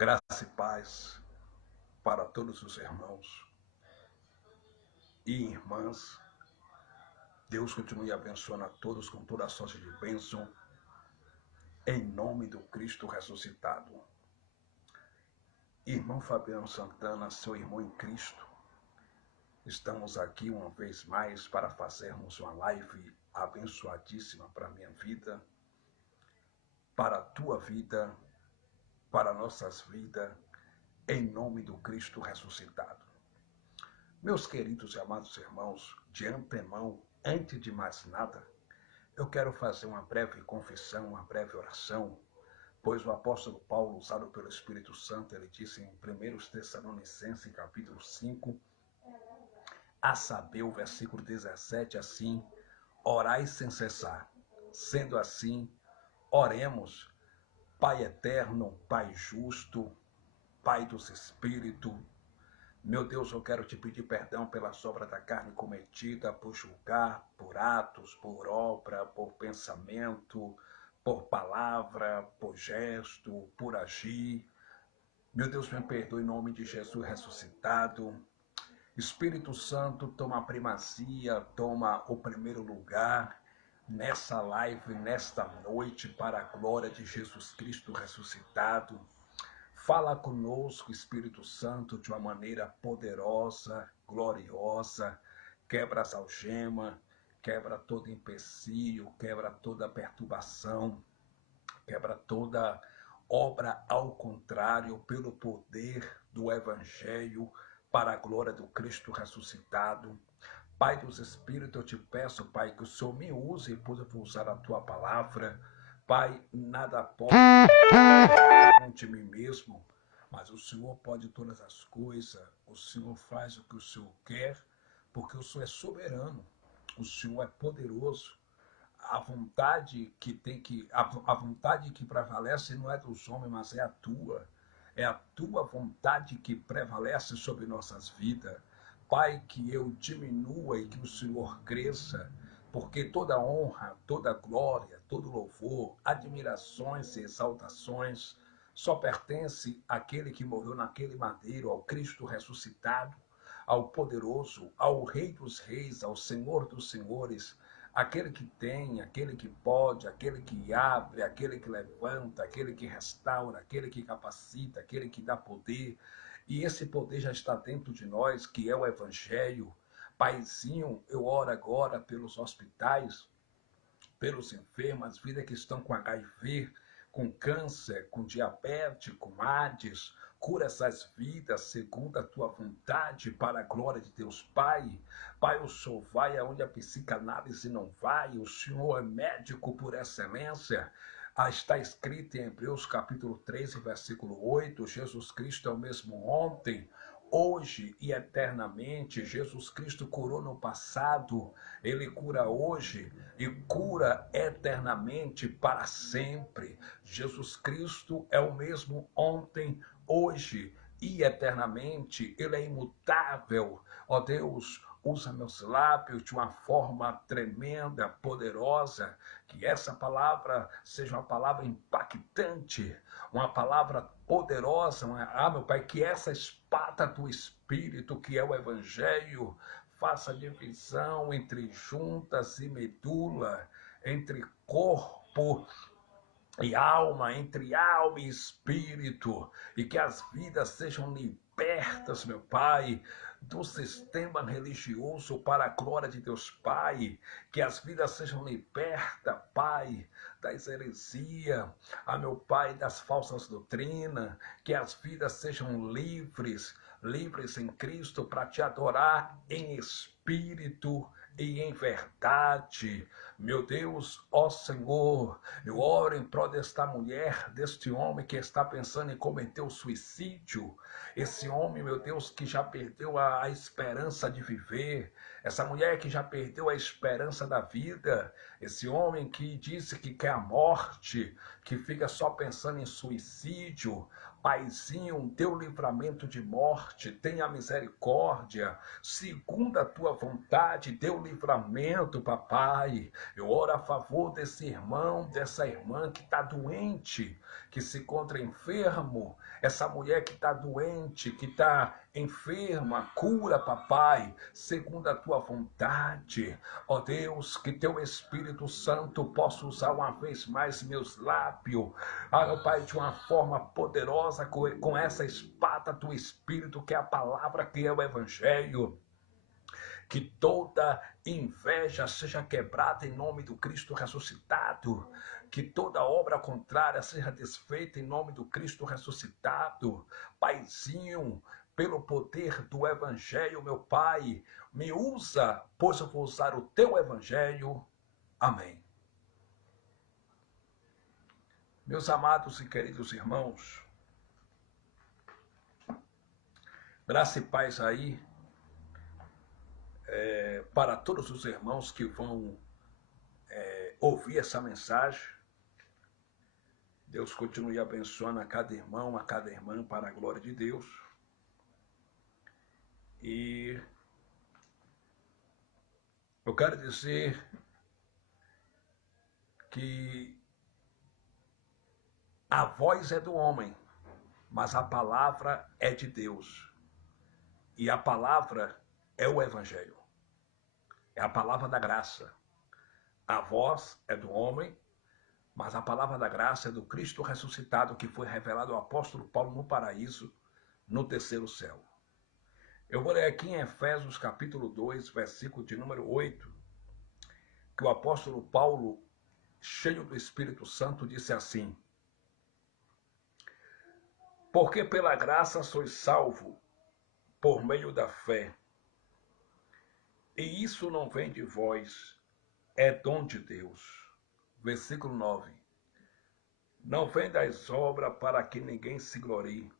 Graça e paz para todos os irmãos e irmãs. Deus continue abençoando a todos com toda a sorte de bênção, em nome do Cristo ressuscitado. Irmão Fabiano Santana, seu irmão em Cristo, estamos aqui uma vez mais para fazermos uma live abençoadíssima para a minha vida, para a tua vida, para nossas vidas, em nome do Cristo ressuscitado. Meus queridos e amados irmãos, de antemão, antes de mais nada, eu quero fazer uma breve confissão, uma breve oração, pois o apóstolo Paulo, usado pelo Espírito Santo, ele disse em 1 Tessalonicenses, capítulo 5, a saber, o versículo 17, assim, orai sem cessar. Sendo assim, oremos, Pai eterno, Pai justo, Pai dos Espíritos. Meu Deus, eu quero te pedir perdão pela sobra da carne cometida, por julgar, por atos, por obra, por pensamento, por palavra, por gesto, por agir. Meu Deus, me perdoe em nome de Jesus ressuscitado. Espírito Santo, toma a primazia, toma o primeiro lugar nessa live, nesta noite, para a glória de Jesus Cristo ressuscitado. Fala conosco, Espírito Santo, de uma maneira poderosa, gloriosa. Quebra as algemas, quebra todo empecilho, quebra toda perturbação, quebra toda obra ao contrário, pelo poder do Evangelho, para a glória do Cristo ressuscitado. Pai dos Espíritos, eu te peço, Pai, que o Senhor me use, pois eu vou usar a tua palavra. Pai, nada pode de mim mesmo, mas o Senhor pode todas as coisas, o Senhor faz o que o Senhor quer, porque o Senhor é soberano, o Senhor é poderoso. A vontade a vontade que prevalece não é dos homens, mas é a tua. É a tua vontade que prevalece sobre nossas vidas. Pai, que eu diminua e que o Senhor cresça, porque toda honra, toda glória, todo louvor, admirações e exaltações só pertence àquele que morreu naquele madeiro, ao Cristo ressuscitado, ao poderoso, ao Rei dos Reis, ao Senhor dos Senhores, aquele que tem, aquele que pode, aquele que abre, aquele que levanta, aquele que restaura, aquele que capacita, aquele que dá poder. E esse poder já está dentro de nós, que é o Evangelho. Paizinho, eu oro agora pelos hospitais, pelos enfermos, vidas que estão com HIV, com câncer, com diabetes, com AIDS. Cura essas vidas segundo a tua vontade, para a glória de Deus Pai. Pai, o Senhor vai aonde a psicanálise não vai, o Senhor é médico por excelência. Está escrito em Hebreus capítulo 13, versículo 8, Jesus Cristo é o mesmo ontem, hoje e eternamente. Jesus Cristo curou no passado, ele cura hoje e cura eternamente para sempre. Jesus Cristo é o mesmo ontem, hoje e eternamente, ele é imutável. Ó Deus, usa meus lábios de uma forma tremenda, poderosa, que essa palavra seja uma palavra impactante, uma palavra poderosa, meu Pai, que essa espada do Espírito, que é o Evangelho, faça divisão entre juntas e medula, entre corpo e alma, entre alma e espírito, e que as vidas sejam libertas, meu Pai, do sistema religioso para a glória de Deus Pai, que as vidas sejam libertas, Pai, das heresias, meu Pai, das falsas doutrinas, que as vidas sejam livres em Cristo para te adorar em espírito e em verdade. Meu Deus, ó Senhor, eu oro em prol desta mulher, deste homem que está pensando em cometer o suicídio. Esse homem, meu Deus, que já perdeu a esperança de viver. Essa mulher que já perdeu a esperança da vida. Esse homem que disse que quer a morte, que fica só pensando em suicídio. Paizinho, teu livramento de morte, tenha misericórdia, segundo a tua vontade, teu livramento, papai. Eu oro a favor desse irmão, dessa irmã que está doente, que se encontra enfermo, essa mulher que está doente, que está enferma, cura, papai, segundo a tua vontade. Ó Deus, que teu Espírito Santo possa usar uma vez mais meus lábios, meu Pai, de uma forma poderosa, com essa espada do Espírito, que é a palavra, que é o Evangelho. Que toda inveja seja quebrada em nome do Cristo ressuscitado. Que toda obra contrária seja desfeita em nome do Cristo ressuscitado. Paizinho, pelo poder do Evangelho, meu Pai, me usa, pois eu vou usar o teu Evangelho. Amém. Meus amados e queridos irmãos, graça e paz aí, para todos os irmãos que vão ouvir essa mensagem. Deus continue abençoando a cada irmão, a cada irmã, para a glória de Deus. E eu quero dizer que a voz é do homem, mas a palavra é de Deus. E a palavra é o Evangelho. É a palavra da graça. A voz é do homem, mas a palavra da graça é do Cristo ressuscitado, que foi revelado ao apóstolo Paulo no paraíso, no terceiro céu. Eu vou ler aqui em Efésios capítulo 2, versículo de número 8, que o apóstolo Paulo, cheio do Espírito Santo, disse assim: porque pela graça sois salvo, por meio da fé. E isso não vem de vós, é dom de Deus. Versículo 9. Não vem das obras, para que ninguém se glorie.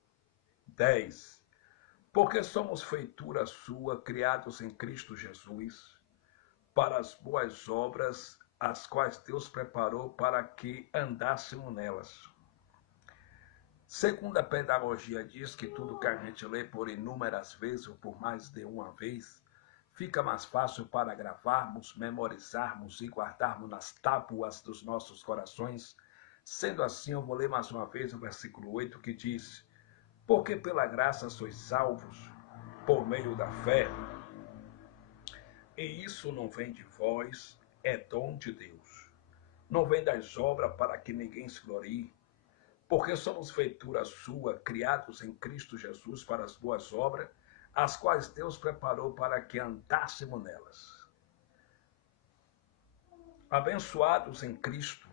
10. Porque somos feitura sua, criados em Cristo Jesus, para as boas obras, as quais Deus preparou para que andássemos nelas. Segundo a pedagogia diz que tudo que a gente lê por inúmeras vezes ou por mais de uma vez, fica mais fácil para gravarmos, memorizarmos e guardarmos nas tábuas dos nossos corações. Sendo assim, eu vou ler mais uma vez o versículo 8, que diz: porque pela graça sois salvos, por meio da fé. E isso não vem de vós, é dom de Deus. Não vem das obras, para que ninguém se glorie. Porque somos feitura sua, criados em Cristo Jesus para as boas obras, as quais Deus preparou para que andássemos nelas. Abençoados em Cristo,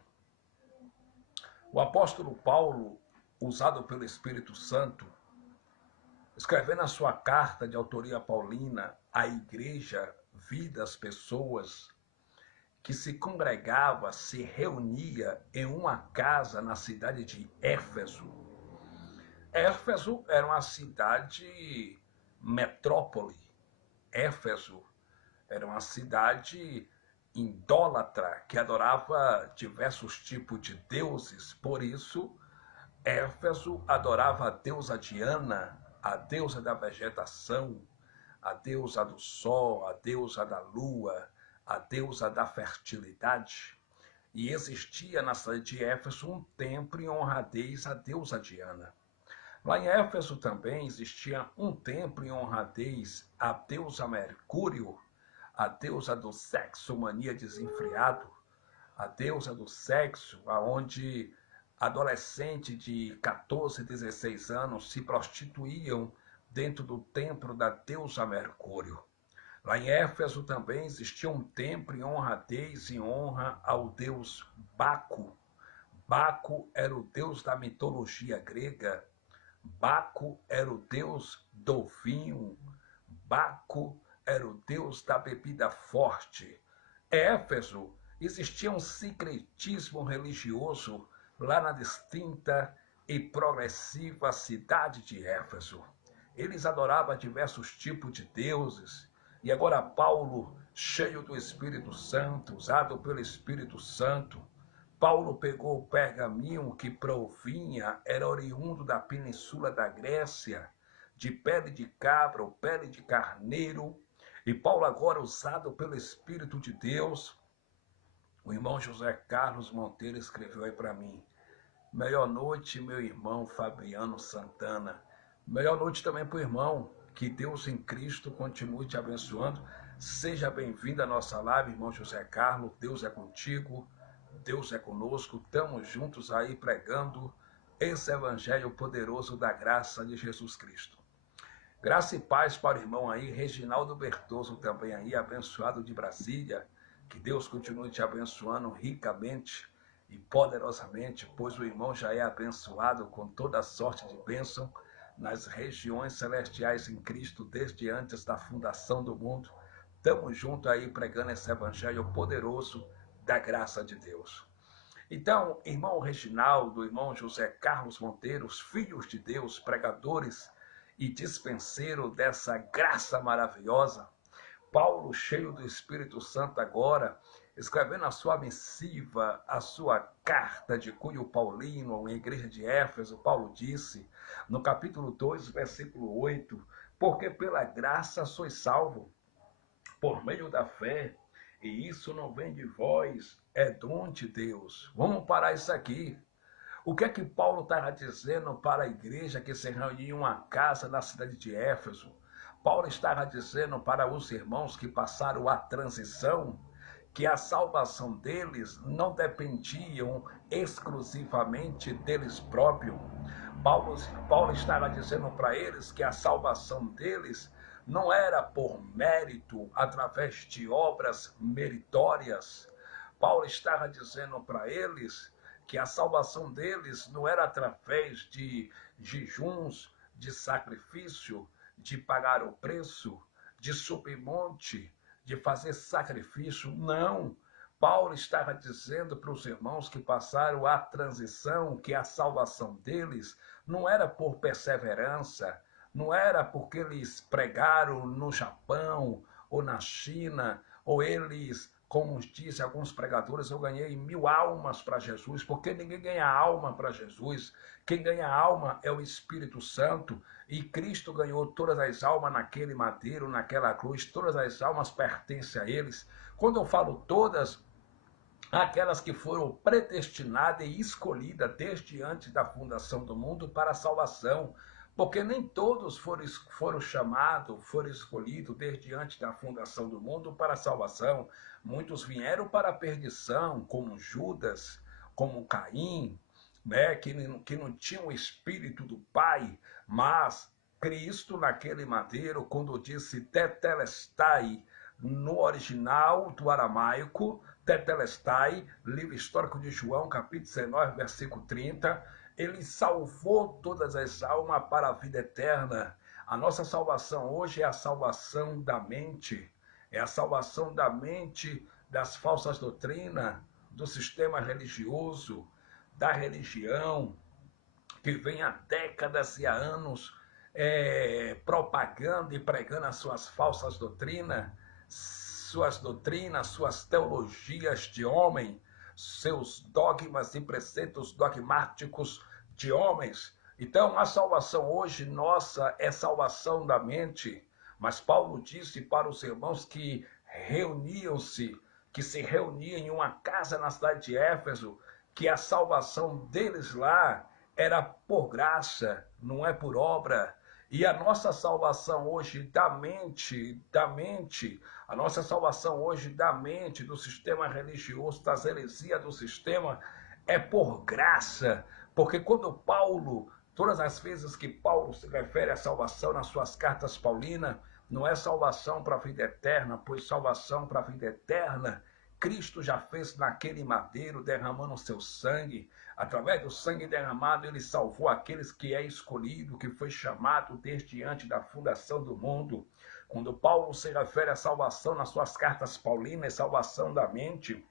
o apóstolo Paulo, usado pelo Espírito Santo, escrevendo a sua carta de autoria paulina à igreja, via as pessoas que se congregava, se reunia em uma casa na cidade de Éfeso. Éfeso era uma cidade metrópole. Éfeso era uma cidade idólatra que adorava diversos tipos de deuses. Por isso, Éfeso adorava a deusa Diana, a deusa da vegetação, a deusa do sol, a deusa da lua, a deusa da fertilidade. E existia na cidade de Éfeso um templo em honradez à deusa Diana. Lá em Éfeso também existia um templo em honradez à deusa Mercúrio, a deusa do sexo mania desenfreado, a deusa do sexo, aonde adolescentes de 14, 16 anos se prostituíam dentro do templo da deusa Mercúrio. Lá em Éfeso também existia um templo em honradez em honra ao deus Baco. Baco era o deus da mitologia grega. Baco era o deus do vinho. Baco era o deus da bebida forte. Em Éfeso existia um sincretismo religioso lá na distinta e progressiva cidade de Éfeso. Eles adoravam diversos tipos de deuses. E agora Paulo, cheio do Espírito Santo, usado pelo Espírito Santo, Paulo pegou o pergaminho que provinha, era oriundo da península da Grécia, de pele de cabra ou pele de carneiro. E Paulo agora, usado pelo Espírito de Deus, o irmão José Carlos Monteiro escreveu aí para mim: Melhor noite, meu irmão Fabiano Santana. Melhor noite também para o irmão. Que Deus em Cristo continue te abençoando. Seja bem-vindo à nossa live, irmão José Carlos. Deus é contigo, Deus é conosco. Estamos juntos aí pregando esse evangelho poderoso da graça de Jesus Cristo. Graça e paz para o irmão aí, Reginaldo Bertoso também aí, abençoado de Brasília. Que Deus continue te abençoando ricamente e poderosamente, pois o irmão já é abençoado com toda sorte de bênção nas regiões celestiais em Cristo desde antes da fundação do mundo. Estamos juntos aí pregando esse evangelho poderoso da graça de Deus. Então, irmão Reginaldo, irmão José Carlos Monteiro, filhos de Deus, pregadores e dispenseiro dessa graça maravilhosa, Paulo, cheio do Espírito Santo agora, escrevendo a sua missiva, a sua carta de cunho paulino, em igreja de Éfeso, Paulo disse, no capítulo 2, versículo 8, porque pela graça sois salvo, por meio da fé, e isso não vem de vós, é dom de Deus. Vamos parar isso aqui. O que é que Paulo estava dizendo para a igreja que se reunia em uma casa na cidade de Éfeso? Paulo estava dizendo para os irmãos que passaram a transição que a salvação deles não dependiam exclusivamente deles próprios. Paulo estava dizendo para eles que a salvação deles não era por mérito, através de obras meritórias. Paulo estava dizendo para eles que a salvação deles não era através de jejuns, de sacrifício, de pagar o preço, de subir monte, de fazer sacrifício. Não. Paulo estava dizendo para os irmãos que passaram a transição que a salvação deles não era por perseverança, não era porque eles pregaram no Japão ou na China, ou eles, como dizem alguns pregadores, eu ganhei 1000 almas para Jesus, porque ninguém ganha alma para Jesus. Quem ganha alma é o Espírito Santo, e Cristo ganhou todas as almas naquele madeiro, naquela cruz, todas as almas pertencem a eles. Quando eu falo todas, aquelas que foram predestinadas e escolhidas desde antes da fundação do mundo para a salvação, porque nem todos foram chamados, foram escolhidos desde antes da fundação do mundo para a salvação. Muitos vieram para a perdição, como Judas, como Caim, né, que não tinham o espírito do Pai, mas Cristo naquele madeiro, quando disse tetelestai, no original do aramaico, tetelestai, livro histórico de João, capítulo 19, versículo 30, ele salvou todas as almas para a vida eterna. A nossa salvação hoje é a salvação da mente, é a salvação da mente das falsas doutrinas, do sistema religioso, da religião, que vem há décadas e há anos propagando e pregando as suas falsas doutrinas, suas teologias de homem, seus dogmas e preceitos dogmáticos de homens. Então, a salvação hoje nossa é salvação da mente. Mas Paulo disse para os irmãos que se reuniam em uma casa na cidade de Éfeso, que a salvação deles lá era por graça, não é por obra. E a nossa salvação hoje da mente, a nossa salvação hoje da mente, do sistema religioso, das heresias do sistema, é por graça. Porque quando Paulo, todas as vezes que Paulo se refere à salvação nas suas cartas paulinas, não é salvação para a vida eterna, pois salvação para a vida eterna Cristo já fez naquele madeiro, derramando o seu sangue. Através do sangue derramado, ele salvou aqueles que é escolhido, que foi chamado desde antes da fundação do mundo. Quando Paulo se refere à salvação nas suas cartas paulinas, salvação da mente,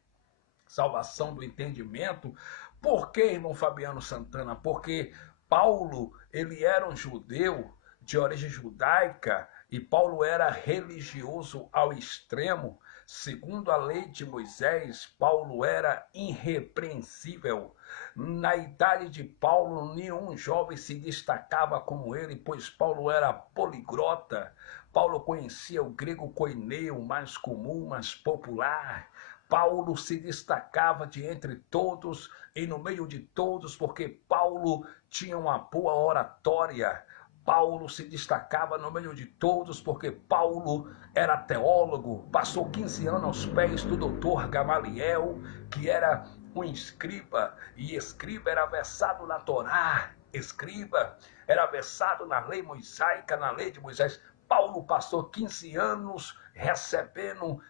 salvação do entendimento. Por que, irmão Fabiano Santana? Porque Paulo, ele era um judeu de origem judaica, e Paulo era religioso ao extremo. Segundo a lei de Moisés, Paulo era irrepreensível. Na idade de Paulo, nenhum jovem se destacava como ele, pois Paulo era poliglota. Paulo conhecia o grego koineu, mais comum, mais popular. Paulo se destacava de entre todos e no meio de todos, porque Paulo tinha uma boa oratória. Paulo se destacava no meio de todos porque Paulo era teólogo, passou 15 anos aos pés do doutor Gamaliel, que era um escriba, e escriba era versado na Torá, escriba era versado na lei mosaica, na lei de Moisés. Paulo passou 15 anos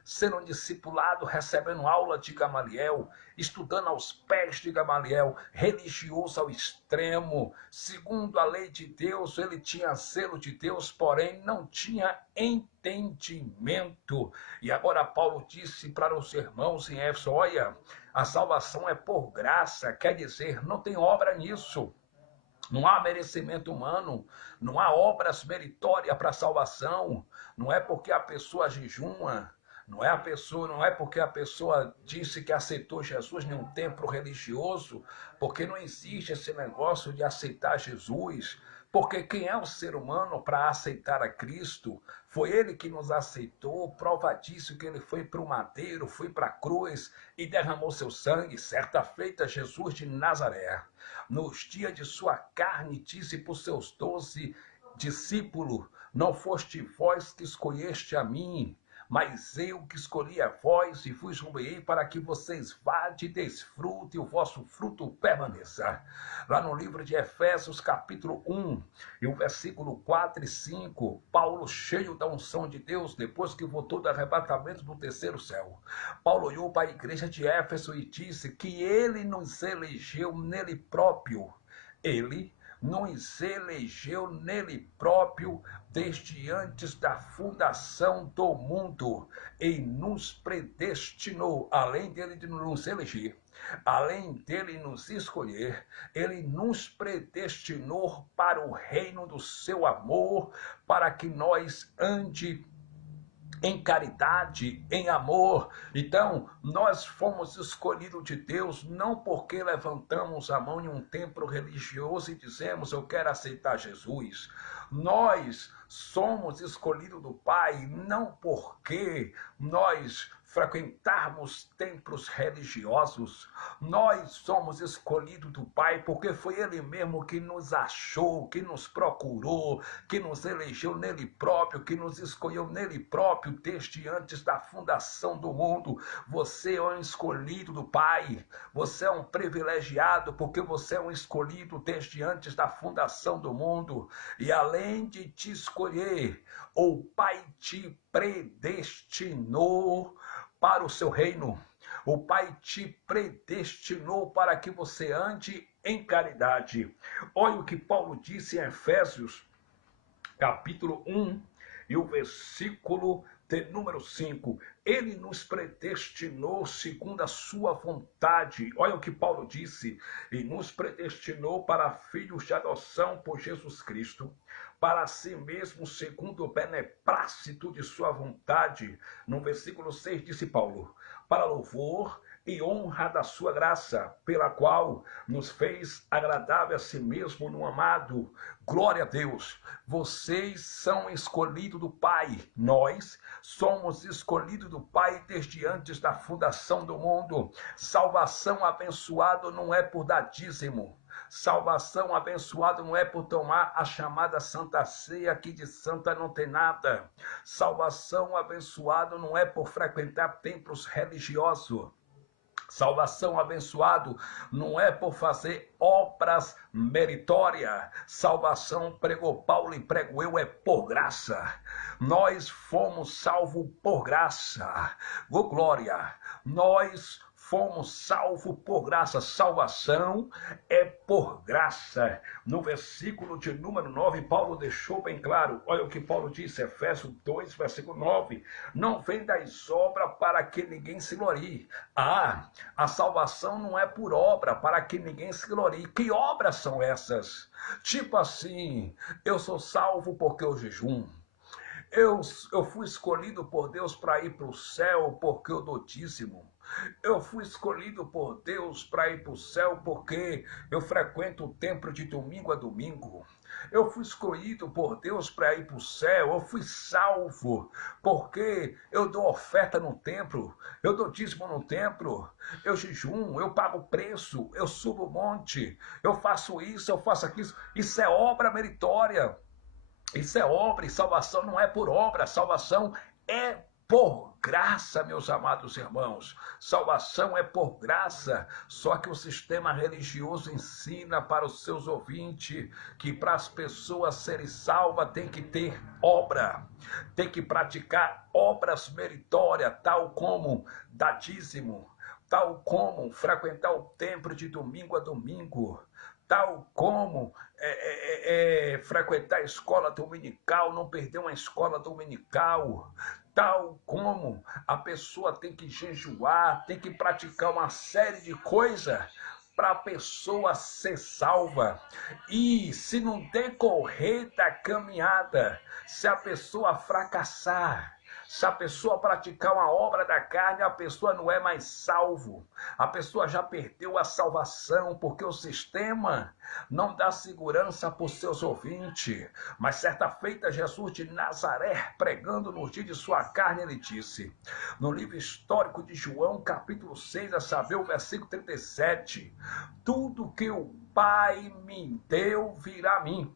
sendo discipulado, recebendo aula de Gamaliel, estudando aos pés de Gamaliel, religioso ao extremo. Segundo a lei de Deus, ele tinha zelo de Deus, porém não tinha entendimento. E agora Paulo disse para os irmãos em Éfeso: olha, a salvação é por graça, quer dizer, não tem obra nisso. Não há merecimento humano, não há obras meritórias para a salvação. Não é porque a pessoa jejuma, não é porque a pessoa disse que aceitou Jesus em um templo religioso, porque não existe esse negócio de aceitar Jesus. Porque quem é o ser humano para aceitar a Cristo? Foi ele que nos aceitou, prova disso que ele foi para o madeiro, foi para a cruz e derramou seu sangue. Certa feita, Jesus de Nazaré, nos dias de sua carne, disse para os seus 12 discípulos: não foste vós que escolheste a mim, mas eu que escolhi a vós e vos enviei para que vocês vade e desfrutem e o vosso fruto permaneça. Lá no livro de Efésios, capítulo 1, e o versículo 4 e 5, Paulo, cheio da unção de Deus, depois que voltou do arrebatamento do terceiro céu, Paulo olhou para a igreja de Éfeso e disse que ele nos elegeu nele próprio. Ele nos elegeu nele próprio desde antes da fundação do mundo e nos predestinou, além dele de nos eleger, além dele nos escolher, ele nos predestinou para o reino do seu amor, para que nós ande em caridade, em amor. Então, nós fomos escolhidos de Deus não porque levantamos a mão em um templo religioso e dizemos: eu quero aceitar Jesus. Nós somos escolhidos do Pai não porque nós frequentarmos templos religiosos. Nós somos escolhidos do Pai porque foi Ele mesmo que nos achou, que nos procurou, que nos elegeu nele próprio, que nos escolheu nele próprio desde antes da fundação do mundo. Você é um escolhido do Pai. Você é um privilegiado porque você é um escolhido desde antes da fundação do mundo. E além de te escolher, o Pai te predestinou para o seu reino. O Pai te predestinou para que você ande em caridade. Olha o que Paulo disse em Efésios, capítulo 1, e o versículo de número 5. Ele nos predestinou segundo a sua vontade. Olha o que Paulo disse: e nos predestinou para filhos de adoção por Jesus Cristo, para si mesmo segundo o beneplácito de sua vontade. No versículo 6 disse Paulo: para louvor e honra da sua graça, pela qual nos fez agradável a si mesmo no amado. Glória a Deus. Vocês são escolhidos do Pai. Nós somos escolhidos do Pai desde antes da fundação do mundo. Salvação abençoado não é por dar dízimo. Salvação abençoado não é por tomar a chamada Santa Ceia, que de santa não tem nada. Salvação abençoado não é por frequentar templos religiosos. Salvação abençoado não é por fazer obras meritórias. Salvação, pregou Paulo e prego eu, é por graça. Nós fomos salvos por graça. Oh, glória! Nós fomos salvos por graça. Salvação é por graça. No versículo de número 9, Paulo deixou bem claro. Olha o que Paulo disse, Efésios 2, versículo 9. Não vem das obras para que ninguém se glorie. A salvação não é por obra para que ninguém se glorie. Que obras são essas? Tipo assim, eu sou salvo porque eu jejum. Eu fui escolhido por Deus para ir para o céu porque eu dou dízimo. Eu fui escolhido por Deus para ir para o céu porque eu frequento o templo de domingo a domingo. Eu fui escolhido por Deus para ir para o céu. Eu fui salvo porque eu dou oferta no templo, eu dou dízimo no templo, eu jejum, eu pago preço, eu subo o monte, eu faço isso, eu faço aquilo. Isso é obra meritória. Isso é obra, e salvação não é por obra, salvação é por graça, meus amados irmãos. Salvação é por graça, só que o sistema religioso ensina para os seus ouvintes que para as pessoas serem salvas tem que ter obra, tem que praticar obras meritórias, tal como dar dízimo, tal como frequentar o templo de domingo a domingo, tal como frequentar a escola dominical, não perder uma escola dominical, tal como a pessoa tem que jejuar, tem que praticar uma série de coisas para a pessoa ser salva. E se no decorrer da caminhada, se a pessoa fracassar, se a pessoa praticar uma obra da carne, a pessoa não é mais salvo. A pessoa já perdeu a salvação, porque o sistema não dá segurança para os seus ouvintes. Mas certa feita, Jesus de Nazaré, pregando no dia de sua carne, ele disse, no livro histórico de João, capítulo 6, a saber, o versículo 37, tudo que o Pai me deu virá a mim.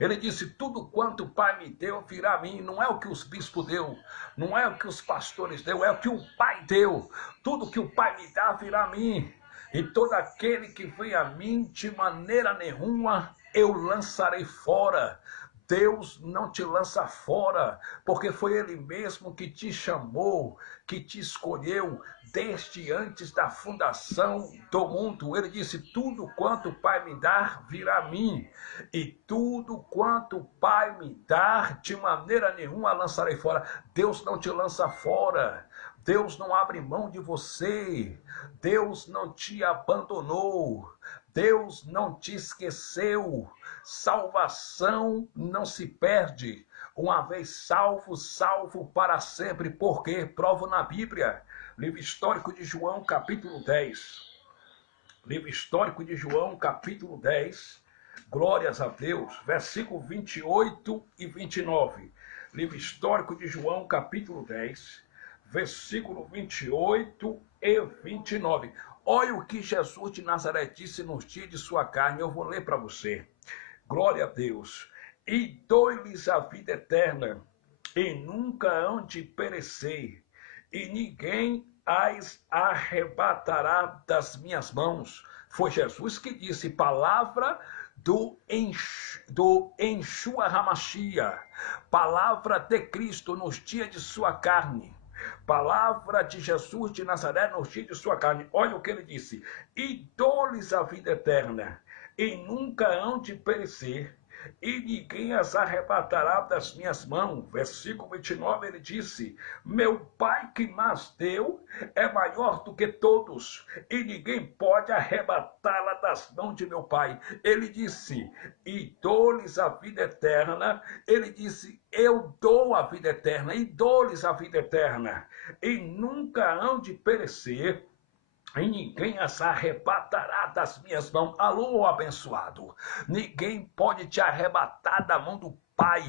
Ele disse, tudo quanto o Pai me deu virá a mim. Não é o que os bispos deu, não é o que os pastores deu, é o que o Pai deu. Tudo que o Pai me dá virá a mim. E todo aquele que vem a mim, de maneira nenhuma, eu lançarei fora. Deus não te lança fora, porque foi Ele mesmo que te chamou, que te escolheu desde antes da fundação do mundo. Ele disse, tudo quanto o Pai me dá, virá a mim. E tudo quanto o Pai me dá, de maneira nenhuma lançarei fora. Deus não te lança fora. Deus não abre mão de você. Deus não te abandonou. Deus não te esqueceu. Salvação não se perde. Uma vez salvo, salvo para sempre. Por quê? Provo na Bíblia. Livro histórico de João, capítulo 10. Livro histórico de João, capítulo 10. Glórias a Deus. Versículo 28 e 29. Livro histórico de João, capítulo 10. Versículo 28 e 29. Olha o que Jesus de Nazaré disse nos dias de sua carne. Eu vou ler para você. Glória a Deus. E dou-lhes a vida eterna, e nunca hão de perecer, e ninguém as arrebatará das minhas mãos. Foi Jesus que disse, palavra do Yeshua HaMashiach, palavra de Cristo nos dias de sua carne. Palavra de Jesus de Nazaré nos dias de sua carne. Olha o que ele disse. E dou-lhes a vida eterna, e nunca hão de perecer, e ninguém as arrebatará das minhas mãos. Versículo 29, ele disse, meu Pai que mas deu é maior do que todos, e ninguém pode arrebatá-la das mãos de meu Pai. Ele disse, e dou-lhes a vida eterna. Ele disse, eu dou a vida eterna, e dou-lhes a vida eterna, e nunca hão de perecer, e ninguém as arrebatará das minhas mãos. Alô, abençoado. Ninguém pode te arrebatar da mão do Pai.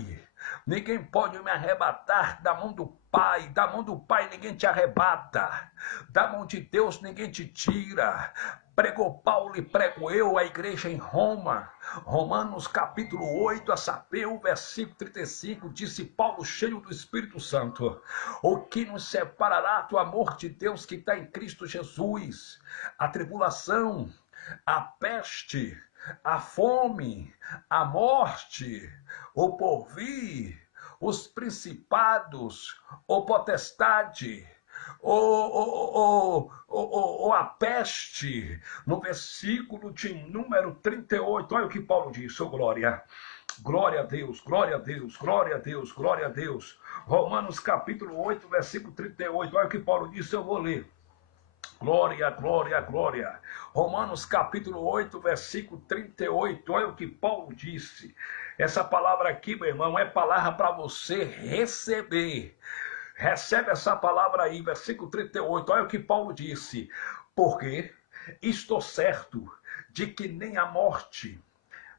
Ninguém pode me arrebatar da mão do Pai. Da mão do Pai ninguém te arrebata. Da mão de Deus ninguém te tira. Pregou Paulo e prego eu, a igreja em Roma. Romanos capítulo 8, a saber, o versículo 35, disse Paulo, cheio do Espírito Santo, o que nos separará do amor de Deus que está em Cristo Jesus? A tribulação, a peste, a fome, a morte, o porvir, os principados, o potestade, ou a peste. No versículo de número 38, olha o que Paulo diz, glória. Glória a Deus, glória a Deus, glória a Deus, glória a Deus. Romanos capítulo 8, versículo 38, olha o que Paulo disse, eu vou ler. Glória, glória, glória. Romanos capítulo 8, versículo 38, olha o que Paulo disse. Essa palavra aqui, meu irmão, é palavra para você receber. Recebe essa palavra aí, versículo 38. Olha o que Paulo disse. Porque estou certo de que nem a morte,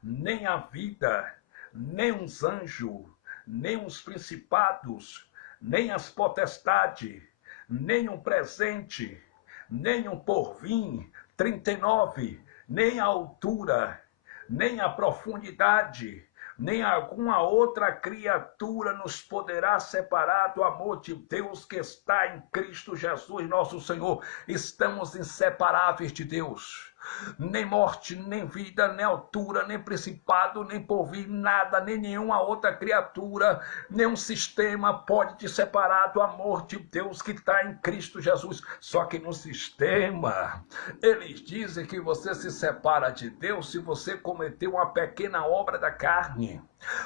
nem a vida, nem os anjos, nem os principados, nem as potestades, nem o presente, nem o porvir, 39, nem a altura, nem a profundidade, nem alguma outra criatura nos poderá separar do amor de Deus que está em Cristo Jesus, nosso Senhor. Estamos inseparáveis de Deus. Nem morte, nem vida, nem altura, nem principado, nem porvir, nada, nem nenhuma outra criatura, nenhum sistema pode te separar do amor de Deus que está em Cristo Jesus. Só que no sistema, eles dizem que você se separa de Deus se você cometeu uma pequena obra da carne.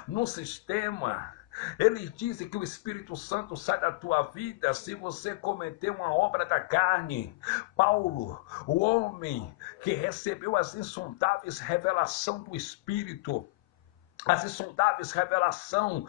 No sistema, eles dizem que o Espírito Santo sai da tua vida se você cometer uma obra da carne. Paulo, o homem que recebeu as insondáveis revelações do Espírito, as insondáveis revelações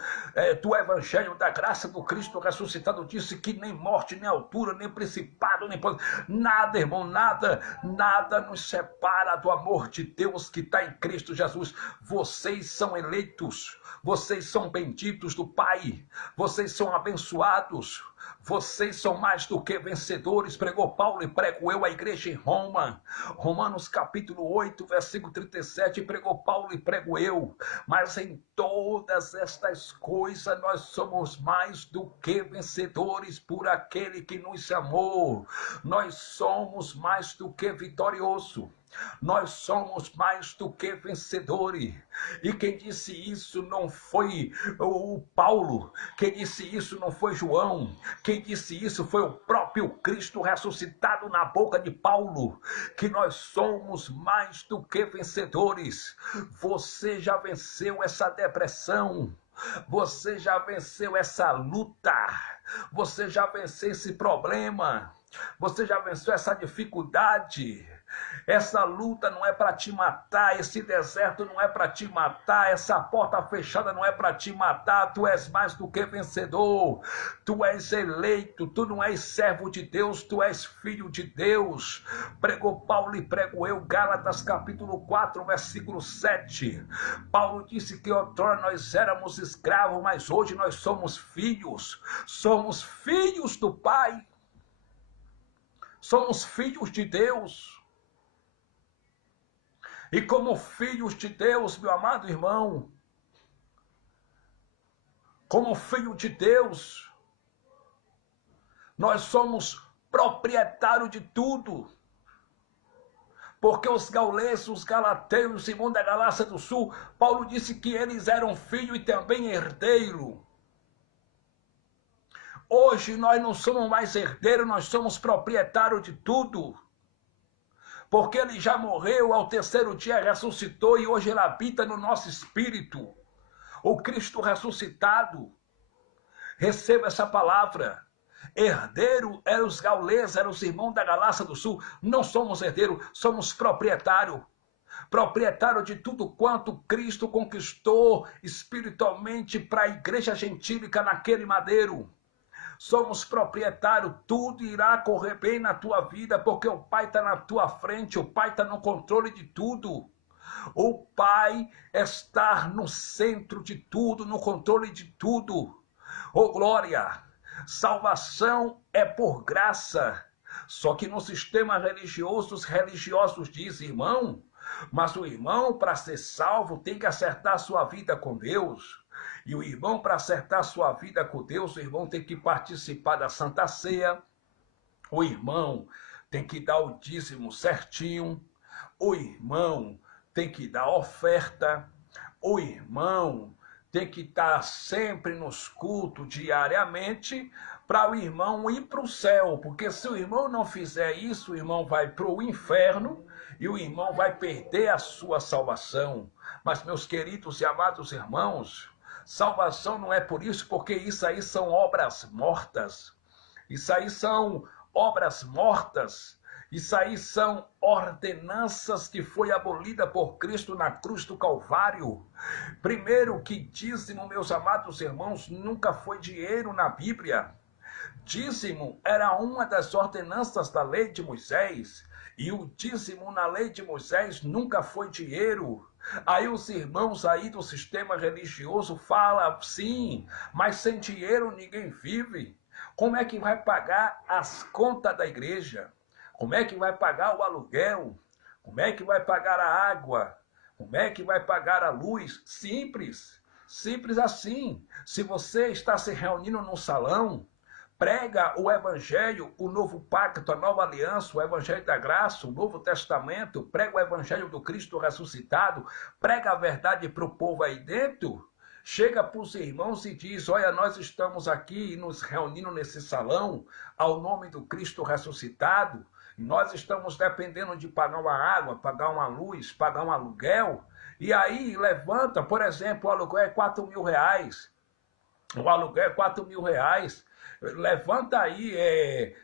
do Evangelho, da graça do Cristo ressuscitado, disse que nem morte, nem altura, nem principado, nem nada, irmão, nada nos separa do amor de Deus que está em Cristo Jesus. Vocês são eleitos, vocês são benditos do Pai, vocês são abençoados, vocês são mais do que vencedores, pregou Paulo e prego eu à igreja em Roma. Romanos capítulo 8, versículo 37, pregou Paulo e prego eu. Mas em todas estas coisas nós somos mais do que vencedores por aquele que nos amou. Nós somos mais do que vitorioso. Nós somos mais do que vencedores. E quem disse isso não foi o Paulo, quem disse isso não foi João, quem disse isso foi o próprio Cristo ressuscitado na boca de Paulo, que nós somos mais do que vencedores. Você já venceu essa depressão, você já venceu essa luta, você já venceu esse problema, você já venceu essa dificuldade. Essa luta não é para te matar, esse deserto não é para te matar, essa porta fechada não é para te matar. Tu és mais do que vencedor, tu és eleito, tu não és servo de Deus, tu és filho de Deus. Pregou Paulo e prego eu, Gálatas capítulo 4, versículo 7. Paulo disse que outrora nós éramos escravos, mas hoje nós somos filhos do Pai, somos filhos de Deus. E como filhos de Deus, meu amado irmão, como filho de Deus, nós somos proprietários de tudo. Porque os gauleses, os galateus, os irmãos da Galácia do Sul, Paulo disse que eles eram filho e também herdeiro. Hoje nós não somos mais herdeiros, nós somos proprietários de tudo. Porque ele já morreu, ao terceiro dia ressuscitou e hoje ele habita no nosso espírito. O Cristo ressuscitado. Receba essa palavra. Herdeiro eram os gauleses, eram os irmãos da Galácia do Sul. Não somos herdeiros, somos proprietários. Proprietário de tudo quanto Cristo conquistou espiritualmente para a igreja gentílica naquele madeiro. Somos proprietários, tudo irá correr bem na tua vida, porque o Pai está na tua frente, o Pai está no controle de tudo. O Pai está no centro de tudo, no controle de tudo. Oh glória! Salvação é por graça. Só que no sistema religioso, os religiosos dizem, irmão, mas o irmão para ser salvo tem que acertar sua vida com Deus. E o irmão, para acertar sua vida com Deus, o irmão tem que participar da Santa Ceia. O irmão tem que dar o dízimo certinho. O irmão tem que dar oferta. O irmão tem que estar sempre nos cultos diariamente para o irmão ir para o céu. Porque se o irmão não fizer isso, o irmão vai para o inferno e o irmão vai perder a sua salvação. Mas, meus queridos e amados irmãos, salvação não é por isso, porque isso aí são obras mortas. Isso aí são obras mortas. Isso aí são ordenanças que foi abolida por Cristo na cruz do Calvário. Primeiro que dízimo, meus amados irmãos, nunca foi dinheiro na Bíblia. Dízimo era uma das ordenanças da lei de Moisés. E o dízimo na lei de Moisés nunca foi dinheiro. Aí os irmãos aí do sistema religioso falam, sim, mas sem dinheiro ninguém vive. Como é que vai pagar as contas da igreja? Como é que vai pagar o aluguel? Como é que vai pagar a água? Como é que vai pagar a luz? Simples, simples assim. Se você está se reunindo num salão, prega o evangelho, o novo pacto, a nova aliança, o evangelho da graça, o novo testamento, prega o evangelho do Cristo ressuscitado, prega a verdade para o povo aí dentro, chega para os irmãos e diz, olha, nós estamos aqui nos reunindo nesse salão, ao nome do Cristo ressuscitado, nós estamos dependendo de pagar uma água, pagar uma luz, pagar um aluguel, e aí levanta, por exemplo, o aluguel é R$4.000, o aluguel é R$4.000, levanta aí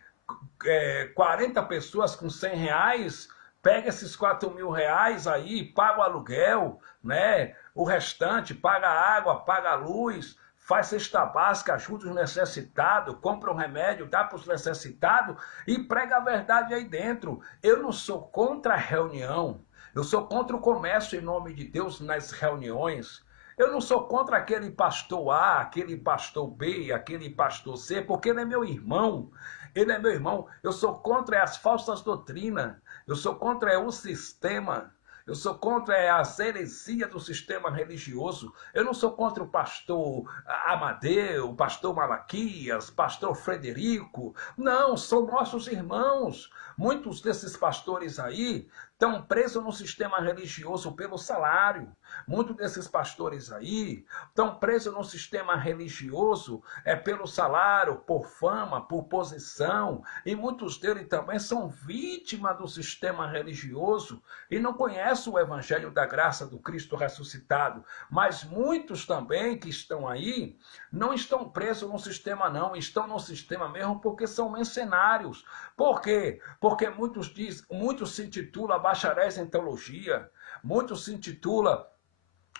40 pessoas com R$100, pega esses R$4.000 aí, paga o aluguel, né? O restante, paga a água, paga a luz, faz cesta básica, ajuda os necessitados, compra um remédio, dá para os necessitados e prega a verdade aí dentro. Eu não sou contra a reunião, eu sou contra o comércio em nome de Deus nas reuniões. Eu não sou contra aquele pastor A, aquele pastor B, aquele pastor C, porque ele é meu irmão. Ele é meu irmão. Eu sou contra as falsas doutrinas. Eu sou contra o sistema. Eu sou contra as heresias do sistema religioso. Eu não sou contra o pastor Amadeu, o pastor Malaquias, pastor Frederico. Não, são nossos irmãos. Muitos desses pastores aí estão presos no sistema religioso pelo salário. Muitos desses pastores aí estão presos no sistema religioso pelo salário, por fama, por posição. E muitos deles também são vítimas do sistema religioso e não conhecem o evangelho da graça do Cristo ressuscitado. Mas muitos também que estão aí não estão presos no sistema não, estão no sistema mesmo porque são mercenários. Por quê? Porque muitos se intitulam bacharéis em teologia, muitos se intitulam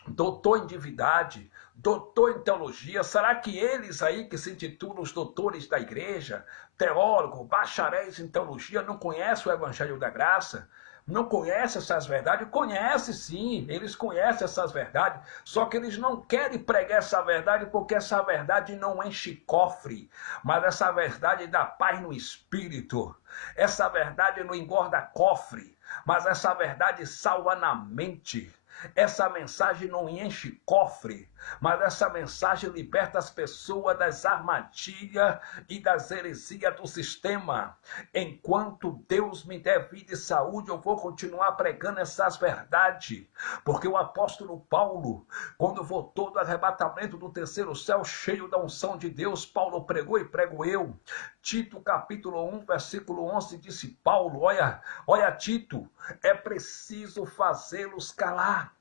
doutor em divindade, doutor em teologia. Será que eles aí que se intitulam os doutores da igreja, teólogos, bacharéis em teologia, não conhecem o evangelho da graça? Não conhecem essas verdades? Conhecem sim, eles conhecem essas verdades, só que eles não querem pregar essa verdade porque essa verdade não enche cofre, mas essa verdade dá paz no espírito, essa verdade não engorda cofre, mas essa verdade salva na mente. Essa mensagem não enche cofre, mas essa mensagem liberta as pessoas das armadilhas e das heresias do sistema. Enquanto Deus me der vida e saúde, eu vou continuar pregando essas verdades, porque o apóstolo Paulo, quando voltou do arrebatamento do terceiro céu, cheio da unção de Deus, Paulo pregou e prego eu. Tito capítulo 1, versículo 11, disse Paulo, olha Tito, é preciso fazê-los calar,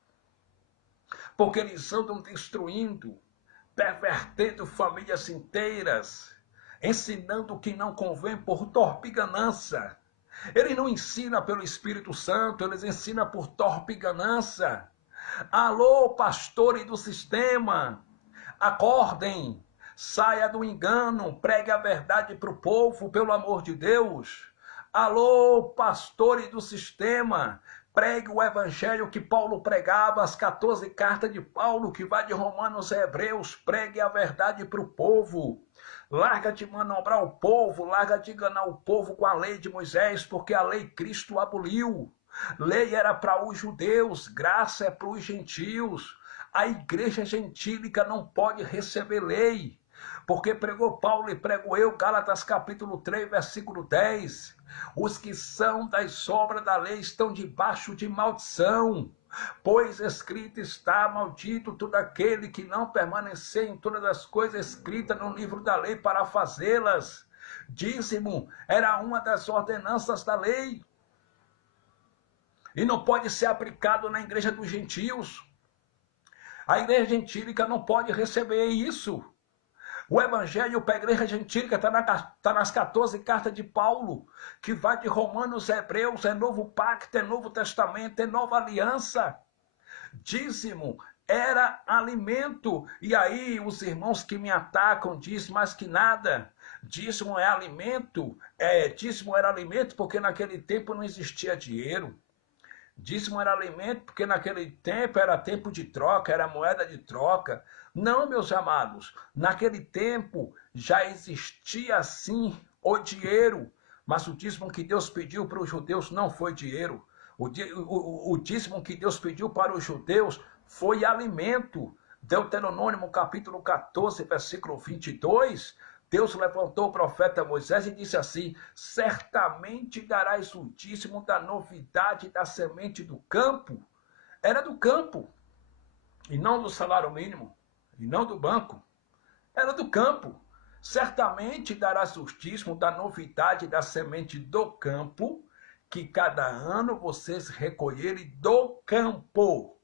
porque eles andam destruindo, pervertendo famílias inteiras, ensinando o que não convém por torpe ganância. Ele não ensina pelo Espírito Santo, eles ensinam por torpe ganância. Alô, pastores do sistema, acordem, saia do engano, pregue a verdade para o povo, pelo amor de Deus. Alô, pastores do sistema, pregue o evangelho que Paulo pregava, as 14 cartas de Paulo, que vai de Romanos a Hebreus, pregue a verdade para o povo. Larga de manobrar o povo, larga de enganar o povo com a lei de Moisés, porque a lei Cristo aboliu. Lei era para os judeus, graça é para os gentios. A igreja gentílica não pode receber lei, porque pregou Paulo e prego eu, Gálatas capítulo 3, versículo 10. Os que são das obras da lei estão debaixo de maldição, pois escrito está, maldito todo aquele que não permanecer em todas as coisas escritas no livro da lei para fazê-las. Dízimo era uma das ordenanças da lei, e não pode ser aplicado na igreja dos gentios. A igreja gentílica não pode receber isso. O evangelho para a igreja gentílica está nas 14 cartas de Paulo, que vai de Romanos a Hebreus, é novo pacto, é novo testamento, é nova aliança. Dízimo era alimento. E aí os irmãos que me atacam dizem mais que nada. Dízimo é alimento, dízimo era alimento porque naquele tempo não existia dinheiro. Dízimo era alimento porque naquele tempo era tempo de troca, era moeda de troca. Não, meus amados, naquele tempo já existia sim o dinheiro, mas o dízimo que Deus pediu para os judeus não foi dinheiro. O dízimo que Deus pediu para os judeus foi alimento. Deuteronômio capítulo 14, versículo 22, Deus levantou o profeta Moisés e disse assim: certamente darás o dízimo da novidade da semente do campo. Era do campo, e não do salário mínimo, e não do banco. Era do campo. Certamente darás o dízimo da novidade da semente do campo, que cada ano vocês recolherem do campo.